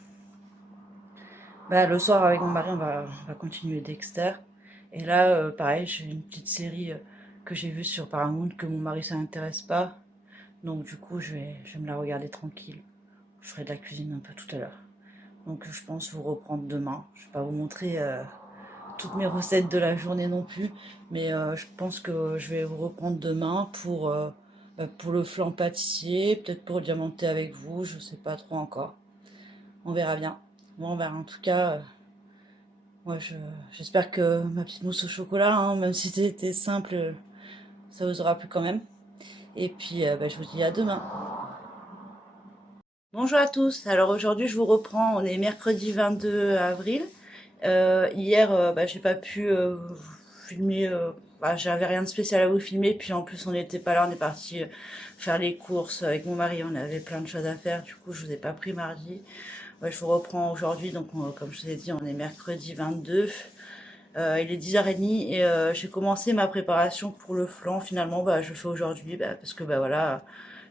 Le soir avec mon mari, on va continuer Dexter. Et là, pareil, j'ai une petite série que j'ai vue sur Paramount que mon mari ça n'intéresse pas. Donc du coup, je vais me la regarder tranquille. Je ferai de la cuisine un peu tout à l'heure. Donc je pense vous reprendre demain. Je vais pas vous montrer toutes mes recettes de la journée non plus, mais je pense que je vais vous reprendre demain pour le flan pâtissier, peut-être pour diamanter avec vous, je sais pas trop encore. On verra bien. Bon, en tout cas, moi j'espère que ma petite mousse au chocolat, hein, même si c'était simple, ça vous aura plu quand même. Et puis je vous dis à demain. Bonjour à tous, alors aujourd'hui je vous reprends, on est mercredi 22 avril. Hier, j'ai pas pu filmer, j'avais rien de spécial à vous filmer, puis en plus on n'était pas là, on est parti faire les courses avec mon mari, on avait plein de choses à faire, du coup je vous ai pas pris mardi. Ouais, je vous reprends aujourd'hui, donc comme je vous ai dit, on est mercredi 22. Il est 10h30 et j'ai commencé ma préparation pour le flan. Finalement, je le fais aujourd'hui parce que voilà,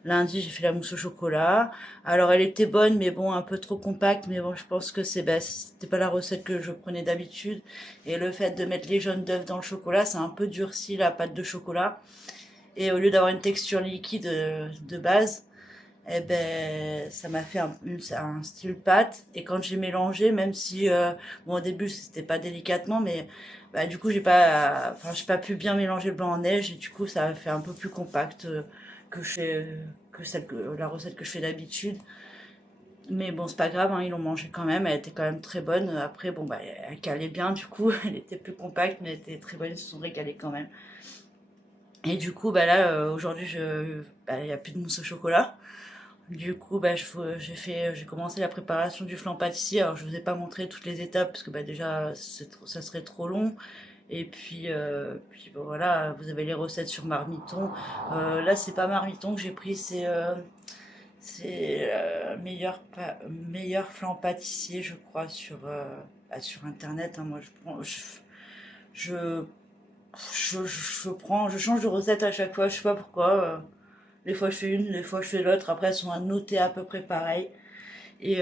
lundi j'ai fait la mousse au chocolat. Alors elle était bonne, mais bon, un peu trop compacte. Mais bon, je pense que c'était pas la recette que je prenais d'habitude. Et le fait de mettre les jaunes d'œufs dans le chocolat, ça a un peu durci la pâte de chocolat. Et au lieu d'avoir une texture liquide de base, eh ben, ça m'a fait un style pâte. Et quand j'ai mélangé, même si, au début, c'était pas délicatement, mais du coup, j'ai pas pu bien mélanger le blanc en neige. Et du coup, ça a fait un peu plus compact que, la recette que je fais d'habitude. Mais bon, c'est pas grave, hein, ils l'ont mangé quand même. Elle était quand même très bonne. Après, bon, elle calait bien, du coup. Elle était plus compacte, mais elle était très bonne. Ils se sont régalés quand même. Et du coup, là, aujourd'hui, il n'y a plus de mousse au chocolat. Du coup, j'ai commencé la préparation du flan pâtissier. Alors, je vous ai pas montré toutes les étapes parce que déjà, ça serait trop long. Et puis bon, voilà, vous avez les recettes sur Marmiton. Là, c'est pas Marmiton que j'ai pris, c'est meilleur flan pâtissier, je crois, sur internet. Hein. Moi, je, je change de recette à chaque fois. Je sais pas pourquoi. Des fois je fais une, des fois je fais l'autre. Après elles sont annotées à peu près pareil. Et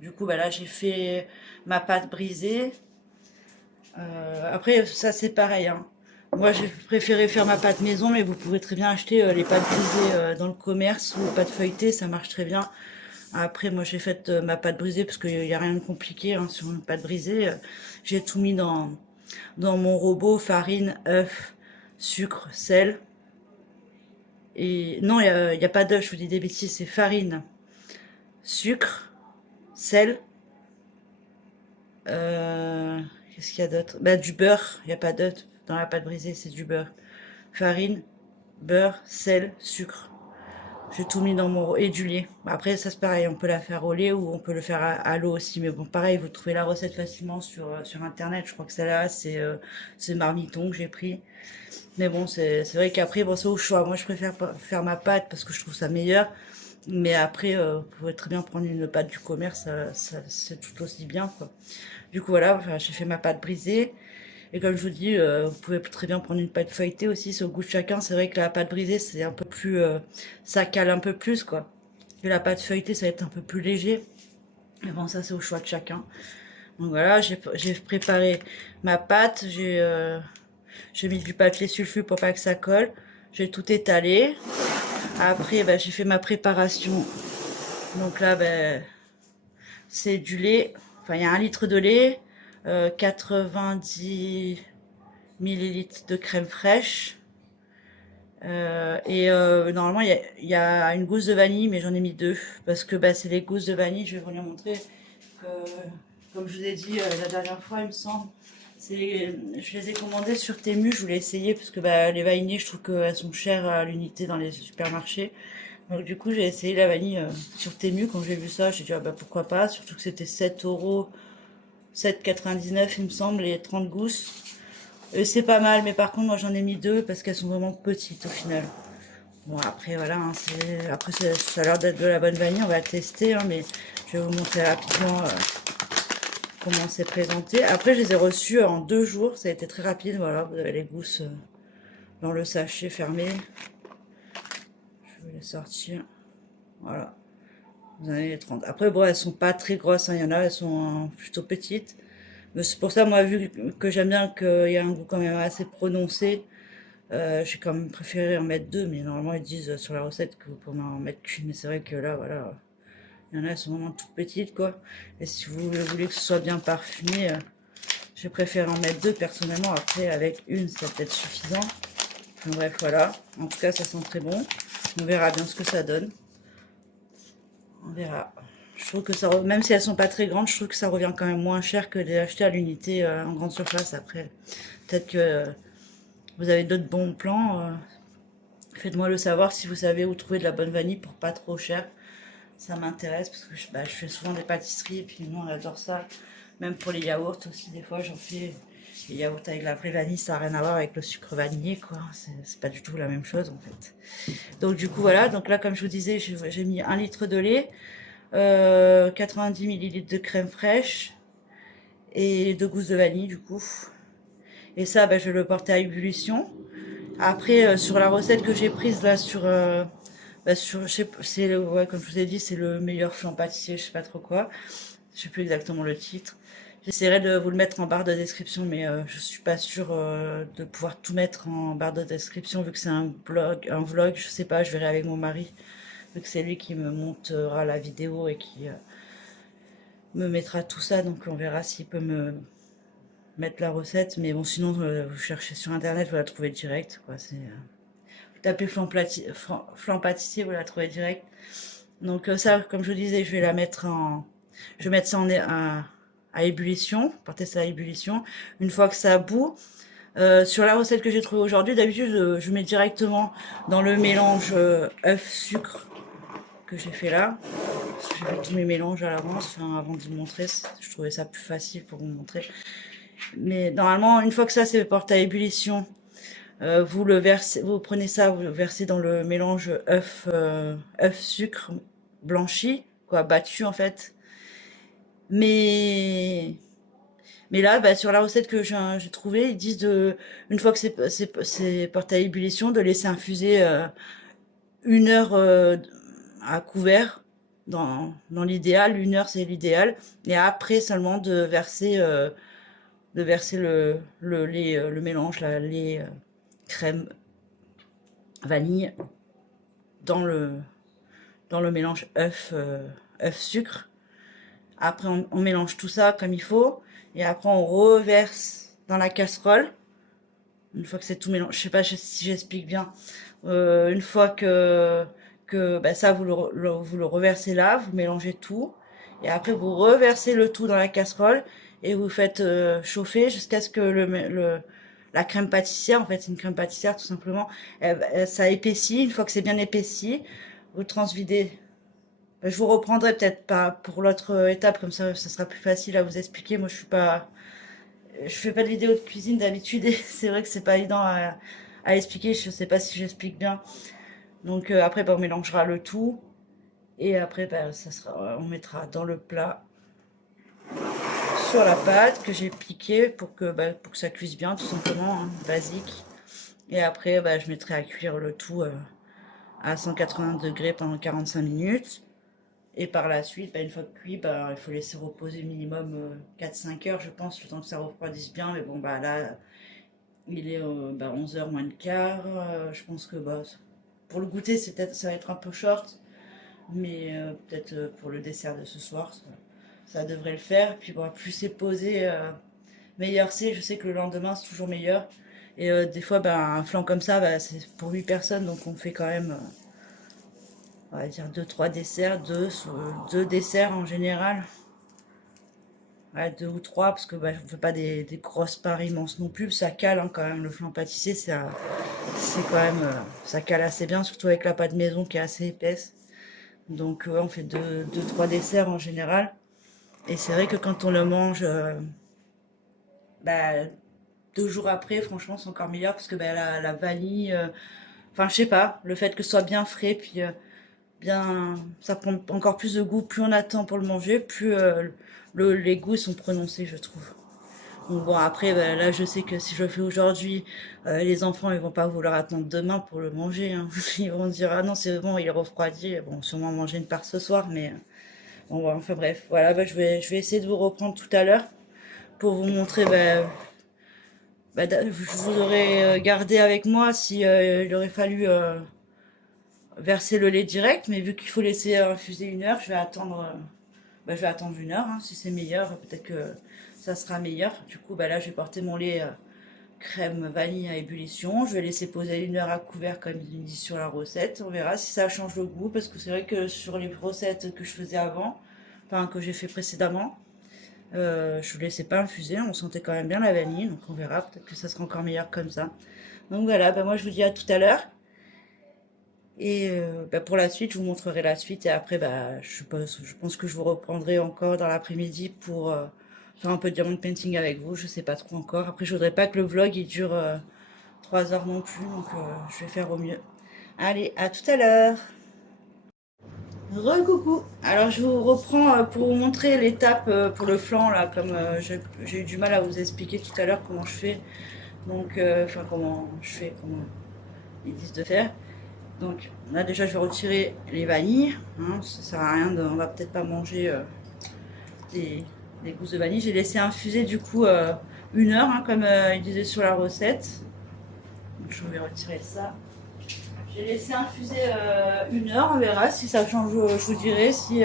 du coup là j'ai fait ma pâte brisée. Après ça c'est pareil. Hein. Moi j'ai préféré faire ma pâte maison, mais vous pourrez très bien acheter les pâtes brisées dans le commerce ou pâtes feuilletées, ça marche très bien. Après moi j'ai fait ma pâte brisée parce qu'il n'y a rien de compliqué hein, sur une pâte brisée. J'ai tout mis dans mon robot, farine, œuf, sucre, sel. Et non, il y a pas d'œuf, je vous dis des bêtises, c'est farine, sucre, sel Qu'est-ce qu'il y a d'autre? Bah, du beurre, il n'y a pas d'œuf dans la pâte brisée, c'est du beurre. Farine, beurre, sel, sucre. J'ai tout mis dans mon... et du lait. Après, ça c'est pareil, on peut la faire au lait ou on peut le faire à l'eau aussi. Mais bon, pareil, vous trouvez la recette facilement sur Internet. Je crois que celle-là, c'est Marmiton que j'ai pris. Mais bon, c'est vrai qu'après, bon, c'est au choix. Moi, je préfère faire ma pâte parce que je trouve ça meilleur. Mais après, vous pouvez très bien prendre une pâte du commerce, c'est tout aussi bien, quoi. Du coup, voilà, enfin, j'ai fait ma pâte brisée. Et comme je vous dis, vous pouvez très bien prendre une pâte feuilletée aussi, c'est au goût de chacun. C'est vrai que la pâte brisée, c'est un peu plus... ça cale un peu plus, quoi. Et la pâte feuilletée, ça va être un peu plus léger. Mais bon, ça, c'est au choix de chacun. Donc voilà, j'ai préparé ma pâte. J'ai mis du papier sulfu pour pas que ça colle. J'ai tout étalé. Après, bah, j'ai fait ma préparation. Donc là, ben, c'est du lait. Enfin, il y a 1 litre de lait, 90 millilitres de crème fraîche. Normalement, il y a une gousse de vanille, mais j'en ai mis 2. Parce que bah, c'est les gousses de vanille, je vais vous les montrer. Que, comme je vous ai dit la dernière fois, il me semble. Je les ai commandées sur Temu, je voulais essayer. Parce que bah, les vanillées, je trouve qu'elles sont chères à l'unité dans les supermarchés. Donc du coup j'ai essayé la vanille sur Temu. Quand j'ai vu ça, j'ai dit ah bah pourquoi pas, surtout que c'était 7 €, 7,99 il me semble, et 30 gousses. C'est pas mal, mais par contre moi j'en ai mis 2 parce qu'elles sont vraiment petites au final. Bon après voilà, hein, après ça a l'air d'être de la bonne vanille, on va tester, hein, mais je vais vous montrer rapidement comment c'est présenté. Après je les ai reçus en 2 jours, ça a été très rapide, voilà, vous avez les gousses dans le sachet fermé. Je vais les sortir. Voilà. Vous en avez les 30. Après, bon, elles sont pas très grosses, hein. Il y en a, elles sont plutôt petites. Mais c'est pour ça, moi, vu que j'aime bien qu'il y a un goût quand même assez prononcé, j'ai quand même préféré en mettre 2. Mais normalement, ils disent sur la recette que vous pouvez en mettre qu'une. Mais c'est vrai que là, voilà, il y en a, elles sont vraiment toutes petites, quoi. Et si vous voulez que ce soit bien parfumé, j'ai préféré en mettre 2 personnellement. Après, avec une, ça peut être suffisant. Enfin, bref, voilà. En tout cas, ça sent très bon. On verra bien ce que ça donne. On verra. Je trouve que ça, même si elles sont pas très grandes, je trouve que ça revient quand même moins cher que de les acheter à l'unité en grande surface. Après, peut-être que vous avez d'autres bons plans. Faites-moi le savoir si vous savez où trouver de la bonne vanille pour pas trop cher. Ça m'intéresse parce que je fais souvent des pâtisseries et puis nous on adore ça. Même pour les yaourts aussi, des fois j'en fais. Les yaourts avec la vraie vanille, ça n'a rien à voir avec le sucre vanillé, quoi. C'est pas du tout la même chose en fait. Donc du coup voilà, donc là comme je vous disais, j'ai mis 1 litre de lait, 90 millilitres de crème fraîche et 2 gousses de vanille du coup. Et ça, bah, je vais le porter à ébullition. Après, sur la recette que j'ai prise là ouais, comme je vous ai dit, c'est le meilleur flan pâtissier, je sais pas trop quoi. Je sais plus exactement le titre. J'essaierai de vous le mettre en barre de description, mais je suis pas sûre de pouvoir tout mettre en barre de description vu que c'est un vlog, je sais pas, je verrai avec mon mari, vu que c'est lui qui me montera la vidéo et qui me mettra tout ça, donc on verra s'il peut me mettre la recette. Mais bon, sinon vous cherchez sur internet, vous la trouvez direct, quoi. Vous tapez flan pâtissier, vous la trouvez direct. Donc ça, comme je vous disais, je vais mettre ça à ébullition, porter ça à ébullition. Une fois que ça bout, sur la recette que j'ai trouvée aujourd'hui, d'habitude je mets directement dans le mélange œuf-sucre que j'ai fait là. Parce que j'ai fait tous mes mélanges à l'avance, enfin, avant de vous montrer. Je trouvais ça plus facile pour vous montrer. Mais normalement, une fois que ça c'est porté à ébullition, vous prenez ça, vous le versez dans le mélange œuf-sucre blanchi, quoi, battu en fait. Mais là, bah, sur la recette que j'ai trouvée, ils disent une fois que c'est porté à ébullition, de laisser infuser 1 heure à couvert. Dans l'idéal, 1 heure c'est l'idéal. Et après seulement de verser le lait, le mélange, la lait, crème, vanille dans le mélange œuf-sucre. Après, on mélange tout ça comme il faut. Et après, on reverse dans la casserole. Une fois que c'est tout mélangé, je sais pas si j'explique bien. Une fois que bah, ça, vous le reversez là, vous mélangez tout. Et après, vous reversez le tout dans la casserole. et vous faites chauffer jusqu'à ce que la crème pâtissière, en fait c'est une crème pâtissière tout simplement, ça épaissit. Une fois que c'est bien épaissi, vous le transvidez. Je vous reprendrai peut-être pas pour l'autre étape, comme ça sera plus facile à vous expliquer. Moi je fais pas de vidéo de cuisine d'habitude et c'est vrai que c'est pas évident à expliquer. Je sais pas si j'explique bien. Donc après on mélangera le tout et après on mettra dans le plat sur la pâte que j'ai piqué pour que ça cuise bien tout simplement, hein, basique. Et après je mettrai à cuire le tout à 180 degrés pendant 45 minutes. Et par la suite, une fois cuit, il faut laisser reposer minimum 4-5 heures, je pense, le temps que ça refroidisse bien. Mais bon, là, il est 11h moins le quart. Je pense que pour le goûter, ça va être un peu short. Mais peut-être pour le dessert de ce soir, ça devrait le faire. Puis plus c'est posé, meilleur c'est. Je sais que le lendemain, c'est toujours meilleur. Et des fois, un flan comme ça, c'est pour 8 personnes. Donc on fait quand même... on va dire 2-3 desserts, 2 desserts en général. Ouais, 2 ou 3, parce que je ne fais pas des grosses parts immenses non plus. Ça cale hein, quand même, le flan pâtissier, c'est quand même, ça cale assez bien, surtout avec la pâte maison qui est assez épaisse. Donc on fait 2-3 desserts en général. Et c'est vrai que quand on le mange 2 jours après, franchement c'est encore meilleur, parce que la vanille, enfin je sais pas, le fait que ce soit bien frais, puis... ça prend encore plus de goût. Plus on attend pour le manger, plus les goûts sont prononcés, je trouve. Donc bon, après, là, je sais que si je le fais aujourd'hui, les enfants, ils vont pas vouloir attendre demain pour le manger, hein. Ils vont dire, ah non, c'est bon, il est refroidi. Bon, sûrement manger une part ce soir, mais bon, enfin bref. Voilà, je vais essayer de vous reprendre tout à l'heure pour vous montrer, je vous aurais gardé avec moi si il aurait fallu... verser le lait direct, mais vu qu'il faut laisser infuser 1 heure, je vais attendre 1 heure, hein. Si c'est meilleur, peut-être que ça sera meilleur. Du coup, là, je vais porter mon lait crème vanille à ébullition. Je vais laisser poser 1 heure à couvert, comme il dit sur la recette. On verra si ça change le goût, parce que c'est vrai que sur les recettes que je faisais avant, enfin que j'ai fait précédemment, je ne laissais pas infuser. On sentait quand même bien la vanille, donc on verra. Peut-être que ça sera encore meilleur comme ça. Donc voilà, moi je vous dis à tout à l'heure. Et pour la suite, je vous montrerai la suite. Et après, je pense que je vous reprendrai encore dans l'après-midi pour faire un peu de diamond painting avec vous. Je sais pas trop encore. Après, je voudrais pas que le vlog il dure 3 heures non plus. Donc, je vais faire au mieux. Allez, à tout à l'heure. Re-coucou. Alors, je vous reprends pour vous montrer l'étape pour le flan, là, comme j'ai eu du mal à vous expliquer tout à l'heure comment je fais. Donc, comment ils disent de faire. Donc là déjà je vais retirer les vanilles, hein, ça sert à rien, on va peut-être pas manger des gousses de vanille. J'ai laissé infuser du coup 1 heure, hein, comme il disait sur la recette. Donc, je vais retirer ça. J'ai laissé infuser 1 heure, on verra si ça change, je vous dirai si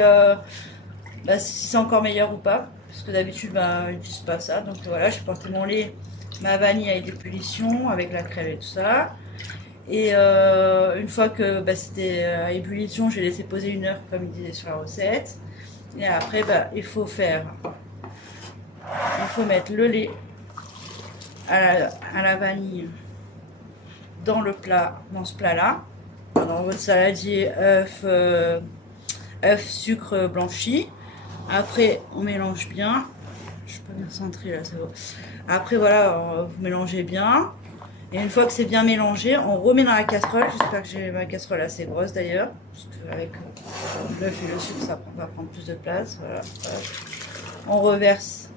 c'est encore meilleur ou pas. Parce que d'habitude ils disent pas ça. Donc voilà, j'ai porté mon lait, ma vanille à ébullition avec la crème et tout ça. Et une fois que c'était à ébullition, j'ai laissé poser 1 heure comme il disait sur la recette. Et après, il faut mettre le lait à la vanille dans le plat, dans ce plat-là. Dans votre saladier, œuf, sucre blanchi. Après, on mélange bien. Je peux bien centrer là, c'est bon. Après, voilà, vous mélangez bien. Et une fois que c'est bien mélangé, on remet dans la casserole. J'espère que j'ai ma casserole assez grosse d'ailleurs. Parce qu'avec l'œuf et le sucre, ça va prendre plus de place. Voilà. On reverse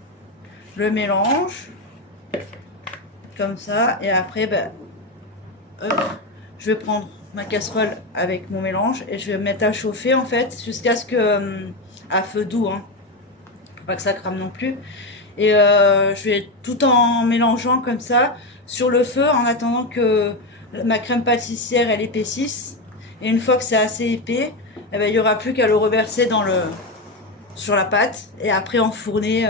le mélange. Comme ça. Et après, je vais prendre ma casserole avec mon mélange. Et je vais mettre à chauffer en fait. Jusqu'à ce que... à feu doux. Hein. Faut pas que ça crame non plus. Et je vais tout en mélangeant comme ça sur le feu en attendant que ma crème pâtissière elle épaississe. Et une fois que c'est assez épais, il n'y aura plus qu'à le reverser sur la pâte et après enfourner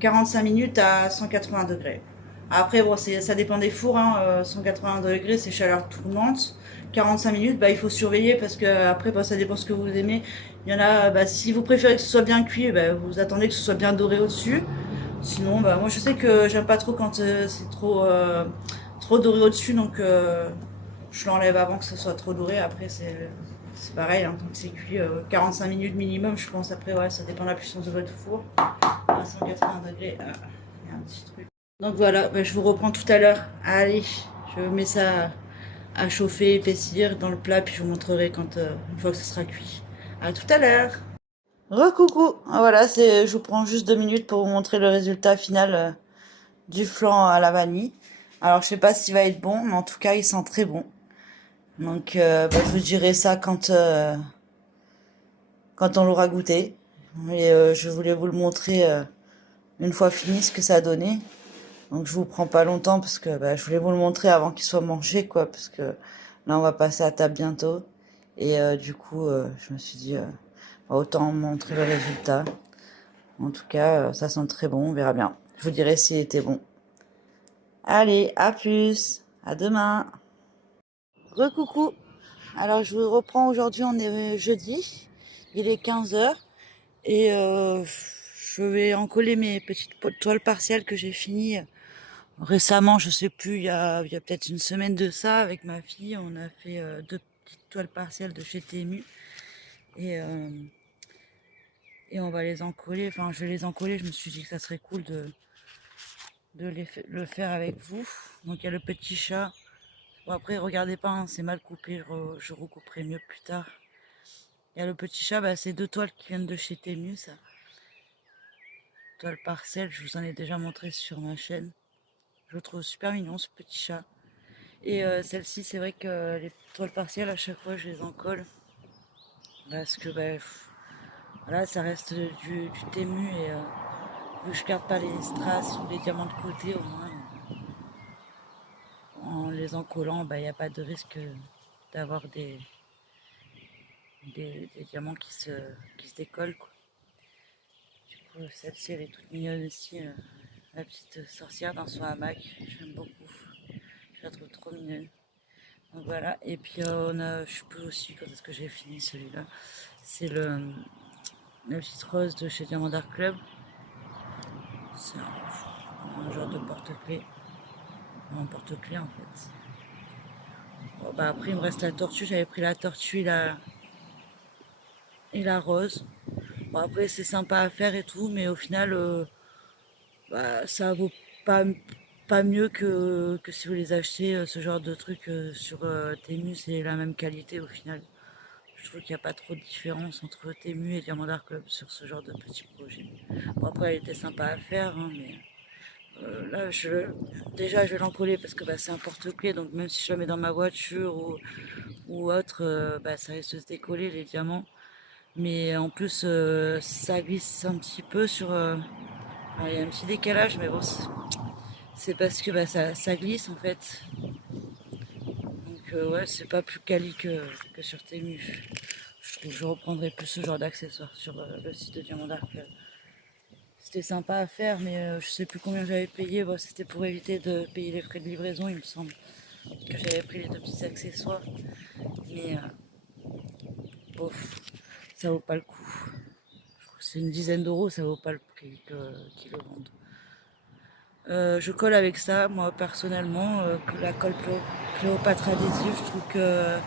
45 minutes à 180 degrés. Après bon, ça dépend des fours, hein, 180 degrés c'est chaleur tournante. 45 minutes, il faut surveiller parce que après ça dépend ce que vous aimez. Il y en a, si vous préférez que ce soit bien cuit, vous attendez que ce soit bien doré au-dessus. Sinon, bah, moi je sais que j'aime pas trop quand c'est trop doré au-dessus, donc je l'enlève avant que ce soit trop doré. Après, c'est pareil, hein, tant que c'est cuit 45 minutes minimum, je pense. Après, ouais, ça dépend de la puissance de votre four. À 180 degrés, il y a un petit truc. Donc voilà, bah, je vous reprends tout à l'heure. Allez, je mets ça à chauffer, épaissir dans le plat, puis je vous montrerai quand une fois que ce sera cuit. À tout à l'heure. Recoucou, voilà, je vous prends juste 2 minutes pour vous montrer le résultat final du flan à la vanille. Alors je sais pas s'il va être bon, mais en tout cas il sent très bon. Donc bah, je vous dirai ça quand on l'aura goûté. Et je voulais vous le montrer une fois fini ce que ça a donné. Donc je vous prends pas longtemps parce que bah, je voulais vous le montrer avant qu'il soit mangé, quoi, parce que là on va passer à table bientôt. Et du coup je me suis dit bah, autant montrer le résultat. En tout cas ça sent très bon, on verra bien. Je vous dirai s'il était bon. Allez, à plus, à demain. Recoucou. Alors je vous reprends aujourd'hui, on est jeudi, il est 15 h et je vais encoller mes petites toiles partielles que j'ai finies récemment, je sais plus, il y a peut-être une semaine de ça, avec ma fille, on a fait 2 petites toiles partielles de chez Temu et, euh, et on va les encoller, enfin je vais les encoller, je me suis dit que ça serait cool le faire avec vous. Donc il y a le petit chat. Bon après regardez pas, hein, c'est mal coupé, je recouperai mieux plus tard. Il y a le petit chat, bah, c'est 2 toiles qui viennent de chez Temu, ça. Toile parcelle, je vous en ai déjà montré sur ma chaîne. Je le trouve super mignon ce petit chat. Et celle-ci, c'est vrai que les toiles partielles, à chaque fois, je les encolle. Parce que bah, voilà, ça reste du Temu et vu que je garde pas les strass ou les diamants de côté, au moins, en les encollant, bah, il n'y a pas de risque d'avoir des diamants qui se décollent, quoi. Du coup, celle-ci, elle est toute mignonne aussi. La petite sorcière dans son hamac, j'aime beaucoup. Je la trouve trop mignonne. Donc voilà, et puis je peux aussi, quand est-ce que j'ai fini celui-là, c'est la petite rose de chez Diamant Art Club. C'est un genre de porte-clés. Un porte-clés en fait. Bon, bah après il me reste la tortue, j'avais pris la tortue et la rose. Bon après c'est sympa à faire et tout, mais au final bah, ça vaut pas, pas mieux que si vous les achetez ce genre de trucs sur Temu, c'est la même qualité au final. Je trouve qu'il n'y a pas trop de différence entre Temu et Diamant Art Club sur ce genre de petits projets. Bon, après, elle était sympa à faire, hein, mais là, déjà, je vais l'encoller parce que bah, c'est un porte-clés, donc même si je le mets dans ma voiture ou autre, bah, ça risque de se décoller les diamants. Mais en plus, ça glisse un petit peu il y a un petit décalage, mais bon, c'est parce que bah, ça glisse en fait. Donc ouais, c'est pas plus quali que sur Temu. Je trouve que je reprendrai plus ce genre d'accessoires sur le site de Diamant Dark. C'était sympa à faire, mais je sais plus combien j'avais payé. Bon, c'était pour éviter de payer les frais de livraison, il me semble. Que j'avais pris les 2 petits accessoires. Mais bof, ça vaut pas le coup. Je crois que c'est une dizaine d'euros, ça vaut pas le prix qu'ils le vendent. Je colle avec ça, moi personnellement, la colle Cléopâtre adhésive, je trouve que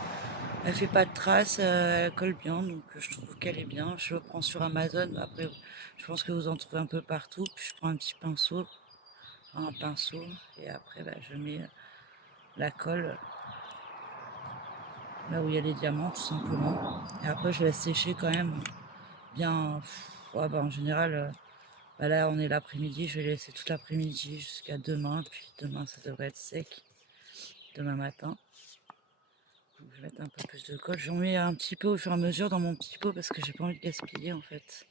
elle fait pas de traces, elle colle bien, donc je trouve qu'elle est bien. Je le prends sur Amazon, après je pense que vous en trouvez un peu partout. Puis je prends un petit pinceau, et après bah, je mets la colle là où il y a les diamants, tout simplement. Et après je laisse sécher quand même bien. Ouais, bah, en général, bah, là on est l'après-midi, je vais laisser toute l'après-midi jusqu'à demain, puis demain ça devrait être sec, demain matin. Donc, je vais mettre un peu plus de colle. J'en mets un petit peu au fur et à mesure dans mon petit pot parce que j'ai pas envie de gaspiller en fait.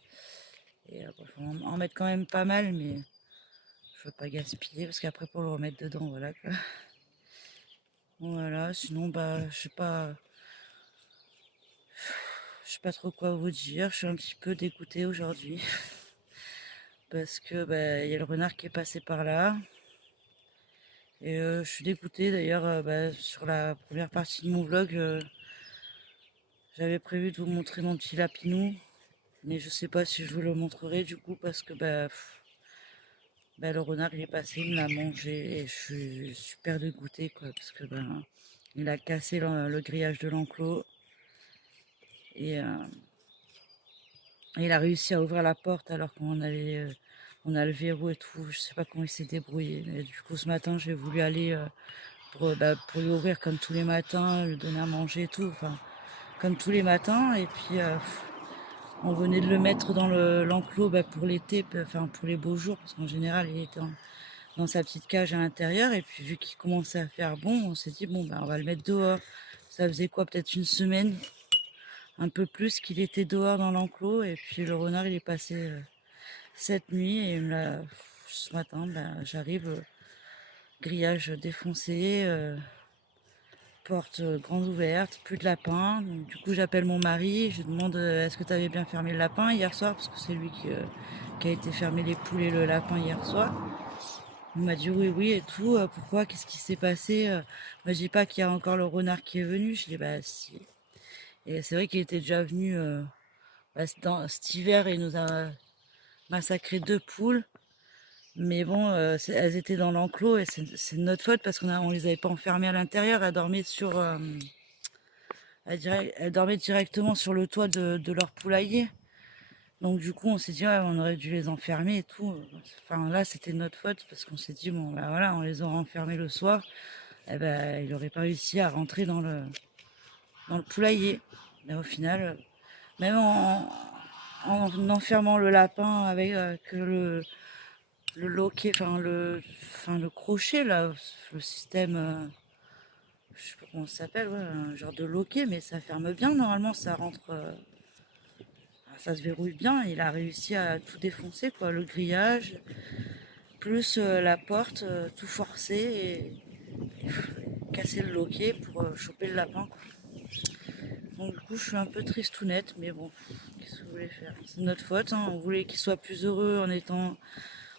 Et après, faut en mettre quand même pas mal, mais je veux pas gaspiller parce qu'après pour le remettre dedans, voilà quoi. Voilà, sinon bah je sais pas trop quoi vous dire. Je suis un petit peu dégoûtée aujourd'hui parce que bah il y a le renard qui est passé par là. Et je suis dégoûtée d'ailleurs bah, sur la première partie de mon vlog. J'avais prévu de vous montrer mon petit lapinou, mais je sais pas si je vous le montrerai du coup parce que bah Ben, le renard il est passé, il me l'a mangé et je suis super dégoûtée quoi, parce que ben, il a cassé le grillage de l'enclos et il a réussi à ouvrir la porte alors qu'on allait, on a le verrou et tout. Je sais pas comment il s'est débrouillé. Et du coup, ce matin, j'ai voulu aller pour lui ouvrir comme tous les matins, lui donner à manger et tout. Enfin, comme tous les matins. Et puis, on venait de le mettre dans l'enclos pour l'été, enfin pour les beaux jours, parce qu'en général, il était dans sa petite cage à l'intérieur. Et puis, vu qu'il commençait à faire bon, on s'est dit, bon, ben, on va le mettre dehors. Ça faisait quoi, peut-être une semaine, un peu plus qu'il était dehors dans l'enclos. Et puis, le renard, il est passé cette nuit. Et là, ce matin, ben, j'arrive, grillage défoncé, porte grande ouverte, plus de lapin. Donc, du coup, j'appelle mon mari, je lui demande est-ce que tu avais bien fermé le lapin hier soir, parce que c'est lui qui a été fermer les poules et le lapin hier soir. Il m'a dit oui, oui et tout. Pourquoi? Qu'est-ce qui s'est passé? Moi, je dis pas qu'il y a encore le renard qui est venu. Je dis bah si. Et c'est vrai qu'il était déjà venu cet hiver et il nous a massacré 2 poules. Mais bon, elles étaient dans l'enclos et c'est de notre faute parce on les avait pas enfermées à l'intérieur. Elles dormaient elles dormaient directement sur le toit de leur poulailler. Donc du coup, on s'est dit, ouais, on aurait dû les enfermer et tout. Enfin là, c'était de notre faute parce qu'on s'est dit, bon, bah voilà, on les aurait enfermés le soir. Eh ben, il aurait pas réussi à rentrer dans le poulailler. Mais au final, même en enfermant le lapin avec que le loquet, enfin le crochet là, le système, je sais pas comment ça s'appelle, ouais, un genre de loquet, mais ça ferme bien. Normalement, ça rentre, ça se verrouille bien. Il a réussi à tout défoncer, quoi, le grillage, plus la porte, tout forcé et casser le loquet pour choper le lapin, quoi. Donc du coup, je suis un peu tristounette, mais bon, qu'est-ce que vous voulez faire? C'est notre faute, hein. On voulait qu'il soit plus heureux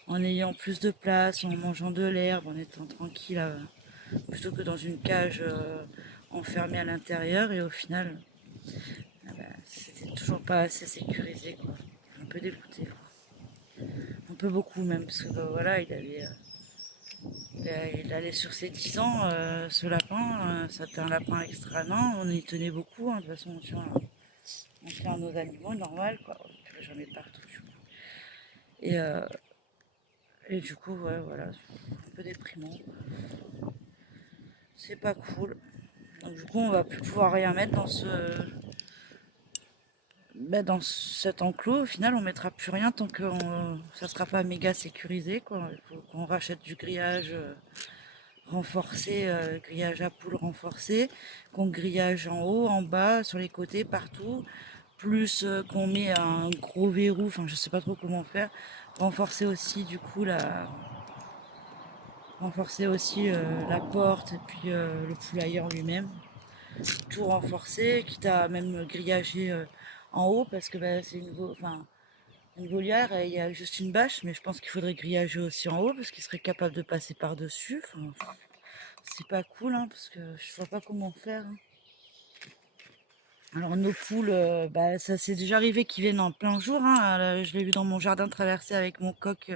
en ayant plus de place, en mangeant de l'herbe, en étant tranquille, plutôt que dans une cage enfermée à l'intérieur. Et au final, c'était toujours pas assez sécurisé, quoi. Un peu dégoûté, quoi. Un peu beaucoup même, parce que voilà, il allait sur ses 10 ans, ce lapin. C'était un lapin extra nain, on y tenait beaucoup, hein. De toute façon, on tient nos animaux, normal, quoi. Puis j'en ai partout, du coup. Et, euh, et du coup, ouais, voilà, un peu déprimant. C'est pas cool. Donc du coup, on va plus pouvoir rien mettre dans cet enclos. Au final, on mettra plus rien tant que ça sera pas méga sécurisé, quoi. Il faut qu'on rachète du grillage renforcé, grillage à poules renforcé, qu'on grillage en haut, en bas, sur les côtés, partout. Plus qu'on met un gros verrou, enfin je sais pas trop comment faire. Renforcer aussi du coup la porte et puis le poulailler en lui-même. Tout renforcer, quitte à même grillager en haut parce que bah, c'est une volière et il y a juste une bâche, mais je pense qu'il faudrait grillager aussi en haut parce qu'il serait capable de passer par-dessus. Enfin, c'est pas cool hein, parce que je vois pas comment faire, hein. Alors nos poules, ça s'est déjà arrivé qu'ils viennent en plein jour, hein. Je l'ai vu dans mon jardin traverser avec mon coq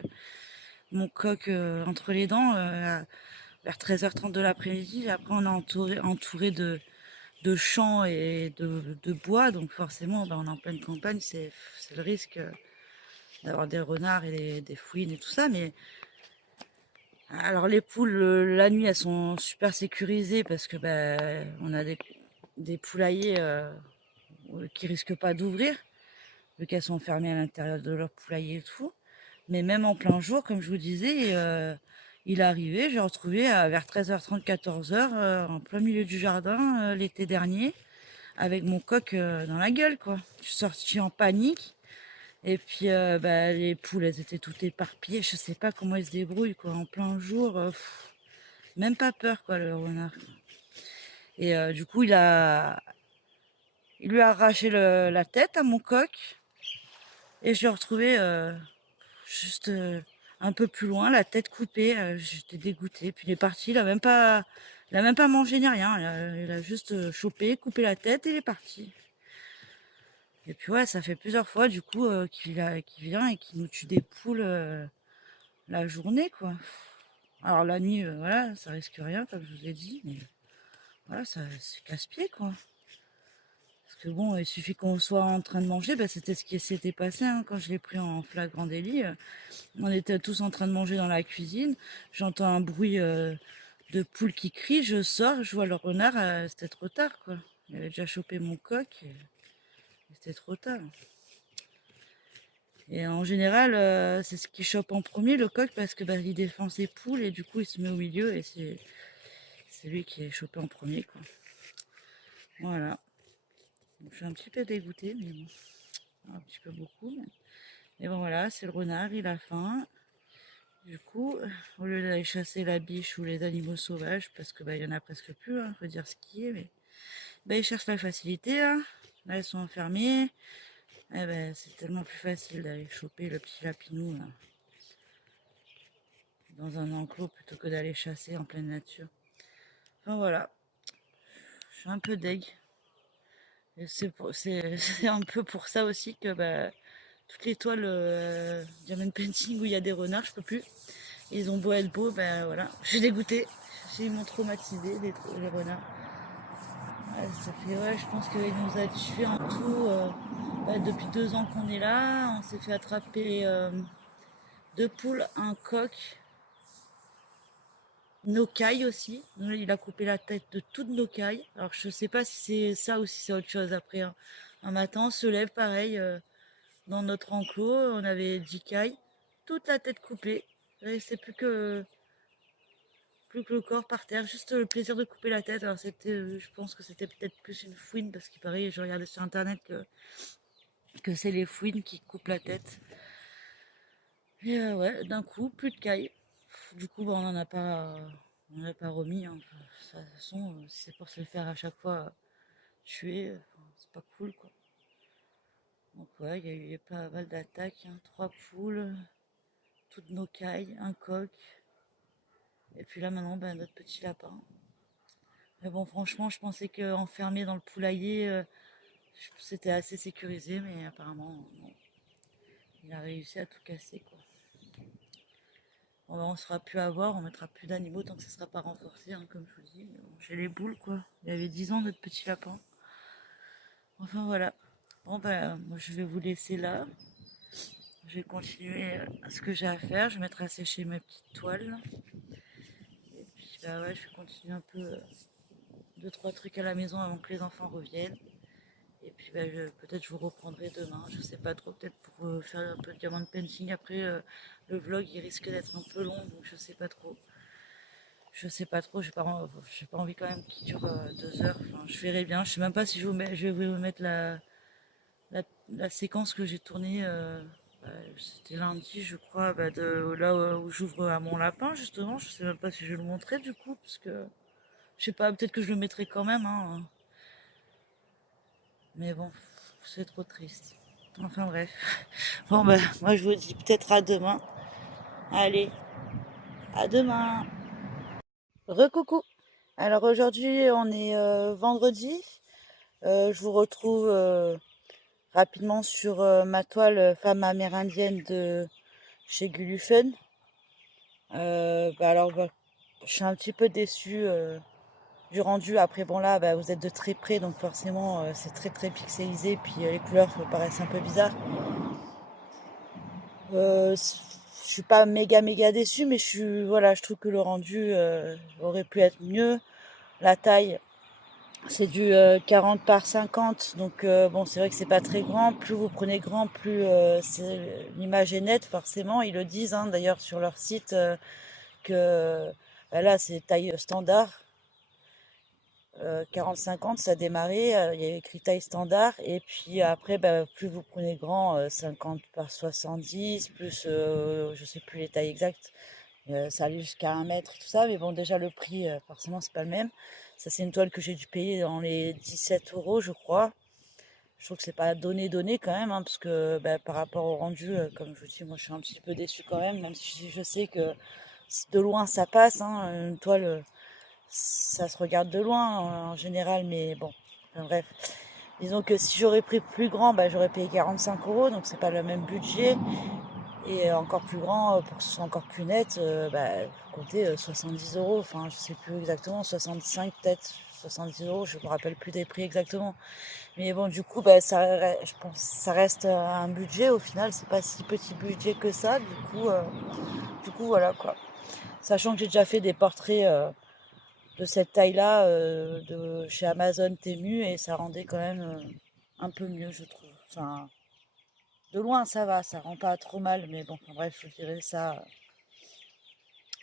entre les dents vers 13h30 de l'après-midi. Après on est entouré de champs et de bois, donc forcément on est en pleine campagne, c'est le risque d'avoir des renards et des fouines et tout ça. Mais alors les poules la nuit elles sont super sécurisées parce que on a des poulaillers qui risquent pas d'ouvrir vu qu'elles sont fermées à l'intérieur de leur poulailler et tout. Mais même en plein jour, comme je vous disais, il est arrivé, j'ai retrouvé vers 13h30, 14h, en plein milieu du jardin l'été dernier, avec mon coq dans la gueule, quoi. Je suis sortie en panique. Et puis les poules, elles étaient toutes éparpillées. Je sais pas comment ils se débrouillent, quoi. En plein jour, même pas peur, quoi, le renard. Et du coup, il lui a arraché la tête à mon coq. Et je l'ai retrouvé juste un peu plus loin, la tête coupée. J'étais dégoûtée. Puis il est parti. Il a même pas mangé ni rien. Il a juste chopé, coupé la tête et il est parti. Et puis ouais, ça fait plusieurs fois du coup qu'il vient et qu'il nous tue des poules la journée, quoi. Alors la nuit, voilà, ça risque rien, comme je vous ai dit, mais voilà, ça c'est casse-pied, quoi. Parce que bon, il suffit qu'on soit en train de manger, bah, c'était ce qui s'était passé hein, quand je l'ai pris en flagrant délit. On était tous en train de manger dans la cuisine, j'entends un bruit de poule qui crie, je sors, je vois le renard, c'était trop tard, quoi. Il avait déjà chopé mon coq, et c'était trop tard. Et en général, c'est ce qui chope en premier, le coq, parce que bah, il défend ses poules et du coup il se met au milieu et c'est lui qui est chopé en premier, quoi. Voilà. Donc, je suis un petit peu dégoûtée, mais bon, un petit peu beaucoup. Mais bon voilà, c'est le renard, il a faim. Du coup, au lieu d'aller chasser la biche ou les animaux sauvages, parce que bah, il y en a presque plus, hein, faut dire ce qui est, mais bah, ils cherchent la facilité. Hein. Là, ils sont enfermés. Eh ben, c'est tellement plus facile d'aller choper le petit lapinou là, dans un enclos plutôt que d'aller chasser en pleine nature. Enfin voilà, je suis un peu deg. C'est un peu pour ça aussi que bah, toutes les toiles diamond painting où il y a des renards, je peux plus. Ils ont beau être beaux, ben voilà, je suis dégoûtée. Ils m'ont traumatisé les renards. Ouais, ça fait ouais, je pense qu'il nous a tués en tout bah, depuis 2 ans qu'on est là. On s'est fait attraper 2 poules, un coq, nos cailles aussi. Il a coupé la tête de toutes nos cailles. Alors je sais pas si c'est ça ou si c'est autre chose. Après un matin, on se lève pareil dans notre enclos. On avait 10 cailles, toute la tête coupée. Il restait plus que le corps par terre, juste le plaisir de couper la tête. Alors c'était, je pense que c'était peut-être plus une fouine parce qu'il paraît, je regardais sur internet que c'est les fouines qui coupent la tête. Et ouais, d'un coup, plus de cailles. Du coup, bah, on n'a pas remis. Hein. De toute façon, si c'est pour se le faire à chaque fois tuer, c'est pas cool, quoi. Donc ouais, il y a eu pas mal d'attaques, hein. 3 poules, toutes nos cailles, un coq. Et puis là maintenant, ben, notre petit lapin. Mais bon, franchement, je pensais qu'enfermé dans le poulailler, c'était assez sécurisé, mais apparemment, non. Il a réussi à tout casser, quoi. Bon, ben, on ne sera plus à voir, on mettra plus d'animaux tant que ça ne sera pas renforcé, hein, comme je vous dis. Bon, j'ai les boules, quoi. Il avait 10 ans, notre petit lapin. Enfin, voilà. Bon, ben, moi, je vais vous laisser là. Je vais continuer ce que j'ai à faire. Je vais mettre à sécher mes petites toiles. Et puis, bah ouais, je vais continuer un peu 2, 3 trucs à la maison avant que les enfants reviennent. Et puis bah, peut-être je vous reprendrai demain, je sais pas trop, peut-être pour faire un peu de diamant painting. Après le vlog il risque d'être un peu long, donc je sais pas trop. Je sais pas trop, j'ai pas envie quand même qu'il dure 2 heures. Enfin, je verrai bien, je sais même pas si je vais vous mettre la séquence que j'ai tournée. Bah, c'était lundi je crois, bah, de là où j'ouvre à mon lapin justement. Je sais même pas si je vais le montrer du coup, parce que je sais pas, peut-être que je le mettrai quand même. Hein. Mais bon, c'est trop triste. Enfin bref. Bon ben, moi je vous dis peut-être à demain. Allez, à demain. Recoucou. Alors aujourd'hui on est vendredi. Je vous retrouve rapidement sur ma toile femme amérindienne de chez Gulufen. Alors je suis un petit peu déçue du rendu. Après bon là vous êtes de très près donc forcément c'est très très pixelisé puis les couleurs me paraissent un peu bizarres. Je suis pas méga déçue, mais voilà, je trouve que le rendu aurait pu être mieux. La taille, c'est du 40 par 50, donc bon, c'est vrai que c'est pas très grand. Plus vous prenez grand, plus l'image est nette, forcément. Ils le disent, hein, d'ailleurs, sur leur site, que là, c'est taille standard. 40-50, ça démarrait, il y avait écrit taille standard, et puis après, plus vous prenez grand, 50 par 70, plus, je sais plus les tailles exactes, ça allait jusqu'à 1 mètre, tout ça, mais bon, déjà le prix, forcément, c'est pas le même. Ça, c'est une toile que j'ai dû payer dans les 17 €, je crois. Je trouve que c'est pas donné quand même, hein, parce que par rapport au rendu, comme je vous dis, moi je suis un petit peu déçue quand même si je sais que de loin ça passe, hein, une toile ça se regarde de loin en général, mais bon, enfin, bref. Disons que si j'aurais pris plus grand, j'aurais payé 45 €, donc c'est pas le même budget. Et encore plus grand, pour que ce soit encore plus net, comptez 70 euros, enfin je sais plus exactement, 65 peut-être, 70 euros, je me rappelle plus des prix exactement. Mais bon, du coup, je pense que ça reste un budget au final, c'est pas si petit budget que ça, du coup voilà quoi. Sachant que j'ai déjà fait des portraits de cette taille-là de chez Amazon Temu et ça rendait quand même un peu mieux, je trouve. Enfin, de loin ça va, ça rend pas trop mal, mais bon, en bref, je vous dirai ça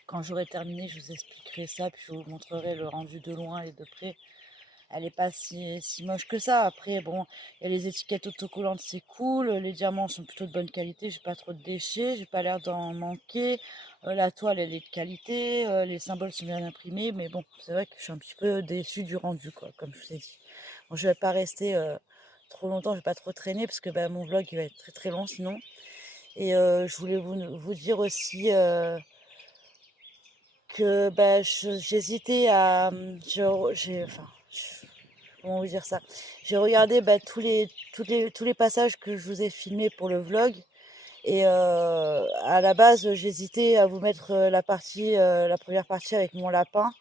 quand j'aurai terminé, je vous expliquerai ça, puis je vous montrerai le rendu de loin et de près. Elle est pas si moche que ça. Après, bon, il y a les étiquettes autocollantes, c'est cool. Les diamants sont plutôt de bonne qualité. J'ai pas trop de déchets. J'ai pas l'air d'en manquer. La toile, elle est de qualité. Les symboles sont bien imprimés. Mais bon, c'est vrai que je suis un petit peu déçue du rendu, quoi, comme je vous ai dit. Bon, je vais pas rester trop longtemps. Je vais pas trop traîner parce que mon vlog, il va être très très long sinon. Et je voulais vous dire aussi que j'hésitais à... comment vous dire ça? J'ai regardé tous les passages que je vous ai filmés pour le vlog. Et à la base, j'hésitais à vous mettre la première partie avec mon lapin.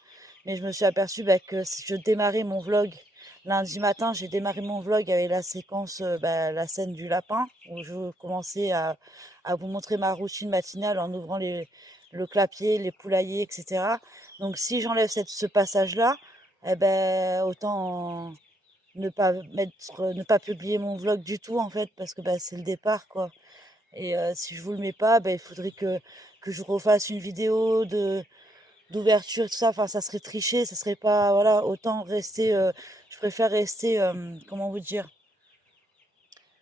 Mais je me suis aperçue que si je démarrais mon vlog lundi matin, j'ai démarré mon vlog avec la séquence, la scène du lapin, où je commençais à vous montrer ma routine matinale en ouvrant le clapier, les poulaillers, etc. Donc si j'enlève ce passage-là, eh ben, autant ne pas publier mon vlog du tout en fait, parce que c'est le départ quoi. Et si je vous le mets pas, il faudrait que je refasse une vidéo d'ouverture et tout ça. Enfin, ça serait tricher, ça serait pas, voilà, autant rester, je préfère rester, comment vous dire,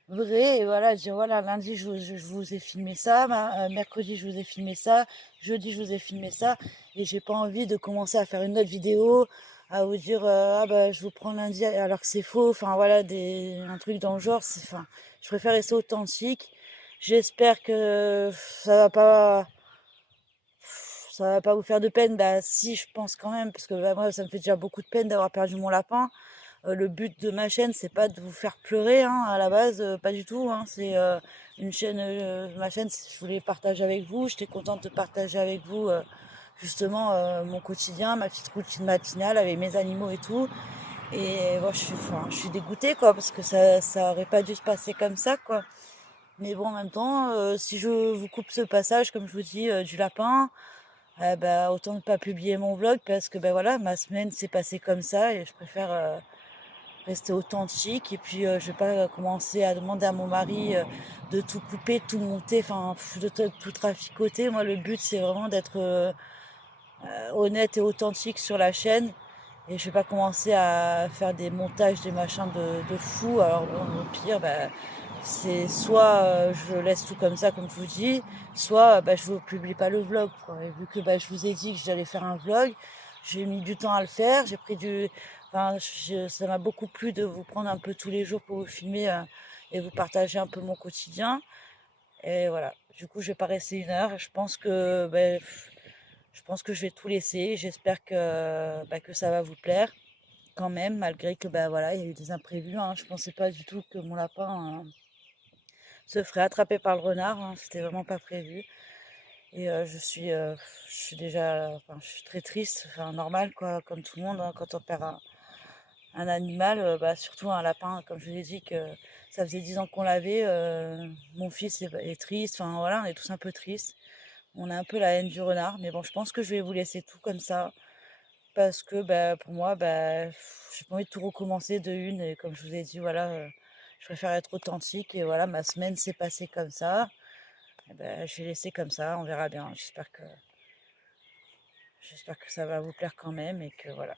vrai, et voilà, dire voilà, lundi je vous ai filmé ça, mercredi je vous ai filmé ça, jeudi je vous ai filmé ça, et j'ai pas envie de commencer à faire une autre vidéo, à vous dire je vous prends lundi alors que c'est faux, enfin voilà, un truc dans le genre, enfin, je préfère rester authentique. J'espère que ça va pas vous faire de peine, si je pense quand même, parce que moi ça me fait déjà beaucoup de peine d'avoir perdu mon lapin. Le but de ma chaîne, c'est pas de vous faire pleurer, hein, à la base, pas du tout. Hein, c'est une chaîne, ma chaîne, je voulais partager avec vous. J'étais contente de partager avec vous justement mon quotidien, ma petite routine matinale avec mes animaux et tout. Et bon, je suis dégoûtée, quoi, parce que ça aurait pas dû se passer comme ça, quoi. Mais bon, en même temps, si je vous coupe ce passage, comme je vous dis, du lapin, autant ne pas publier mon vlog parce que voilà, ma semaine s'est passée comme ça et je préfère rester authentique. Et puis je vais pas commencer à demander à mon mari de tout couper, de tout monter, enfin de tout traficoter. Moi, le but c'est vraiment d'être honnête et authentique sur la chaîne. Et je vais pas commencer à faire des montages, des machins de fou. Alors bon, au pire, c'est soit je laisse tout comme ça, comme je vous dis, soit je ne publie pas le vlog, quoi. Et vu que je vous ai dit que j'allais faire un vlog, j'ai mis du temps à le faire. J'ai pris ça m'a beaucoup plu de vous prendre un peu tous les jours pour vous filmer et vous partager un peu mon quotidien. Et voilà. Du coup, je vais pas rester une heure. Je pense que je vais tout laisser. J'espère que ça va vous plaire quand même, malgré que voilà, il y a eu des imprévus. Hein. Je pensais pas du tout que mon lapin se ferait attraper par le renard. Hein. C'était vraiment pas prévu. Et je suis déjà, enfin, je suis très triste. Enfin, normal quoi, comme tout le monde, hein, quand on perd un animal, surtout un lapin. Comme je vous ai dit que ça faisait 10 ans qu'on l'avait. Mon fils est triste. Enfin voilà, on est tous un peu tristes. On a un peu la haine du renard, mais bon, je pense que je vais vous laisser tout comme ça. Parce que pour moi, j'ai pas envie de tout recommencer de une. Et comme je vous ai dit, voilà, je préfère être authentique. Et voilà, ma semaine s'est passée comme ça. Et je vais laisser comme ça, on verra bien. J'espère que ça va vous plaire quand même. Et que voilà.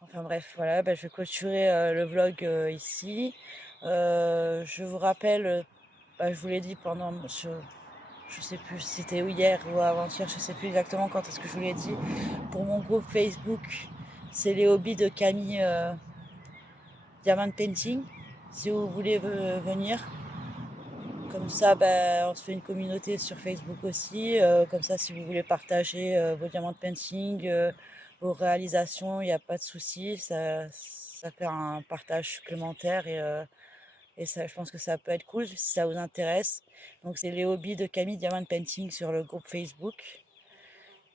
Enfin bref, voilà, je vais clôturer le vlog ici. Je vous rappelle, je vous l'ai dit je sais plus si c'était hier ou avant-hier, je sais plus exactement quand est-ce que je vous l'ai dit. Pour mon groupe Facebook, c'est les hobbies de Camille Diamond Painting. Si vous voulez venir, comme ça, on se fait une communauté sur Facebook aussi. Comme ça, si vous voulez partager vos diamants painting, vos réalisations, il n'y a pas de souci. Ça fait un partage supplémentaire Et ça, je pense que ça peut être cool si ça vous intéresse. Donc c'est les hobbies de Camille Diamond Painting sur le groupe Facebook.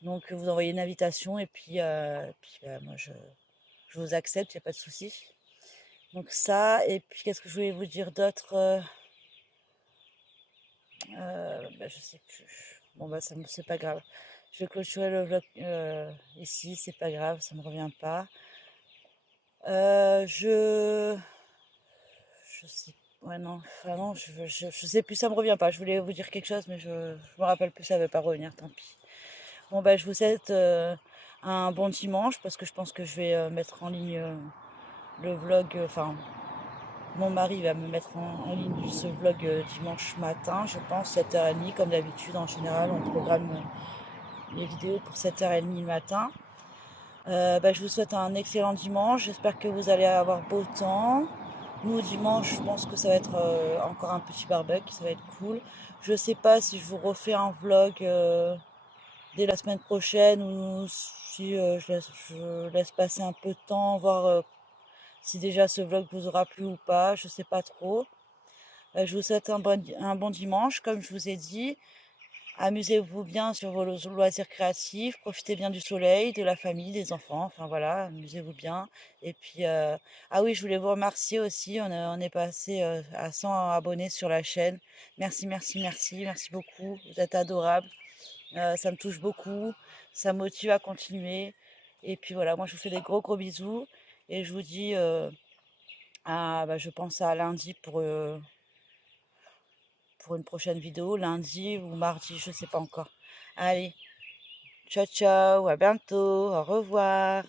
Donc vous envoyez une invitation et puis moi je vous accepte, il n'y a pas de souci. Donc ça, et puis qu'est-ce que je voulais vous dire d'autre je sais plus. Bon bah c'est pas grave. Je vais clôturer le vlog ici, c'est pas grave, ça me revient pas. Euh, je je sais ouais non, enfin non, je sais plus, ça me revient pas. Je voulais vous dire quelque chose, mais je me rappelle plus, ça ne veut pas revenir, tant pis. Bon bah je vous souhaite un bon dimanche parce que je pense que je vais mettre en ligne le vlog, enfin mon mari va me mettre en ligne ce vlog dimanche matin, je pense, 7h30, comme d'habitude. En général, on programme les vidéos pour 7h30 le matin. Je vous souhaite un excellent dimanche. J'espère que vous allez avoir beau temps. Nous, dimanche, je pense que ça va être encore un petit barbecue, ça va être cool. Je sais pas si je vous refais un vlog dès la semaine prochaine ou si je laisse passer un peu de temps, voir si déjà ce vlog vous aura plu ou pas. Je sais pas trop. Je vous souhaite un bon dimanche, comme je vous ai dit. Amusez-vous bien sur vos loisirs créatifs, profitez bien du soleil, de la famille, des enfants, enfin voilà, amusez-vous bien. Et puis, ah oui, je voulais vous remercier aussi, on est passé à 100 abonnés sur la chaîne. Merci, merci, merci, merci beaucoup, vous êtes adorables. Ça me touche beaucoup, ça me motive à continuer. Et puis voilà, moi je vous fais des gros gros bisous et je vous dis, je pense à lundi pour une prochaine vidéo, lundi ou mardi, je sais pas encore. Allez, ciao ciao, à bientôt, au revoir.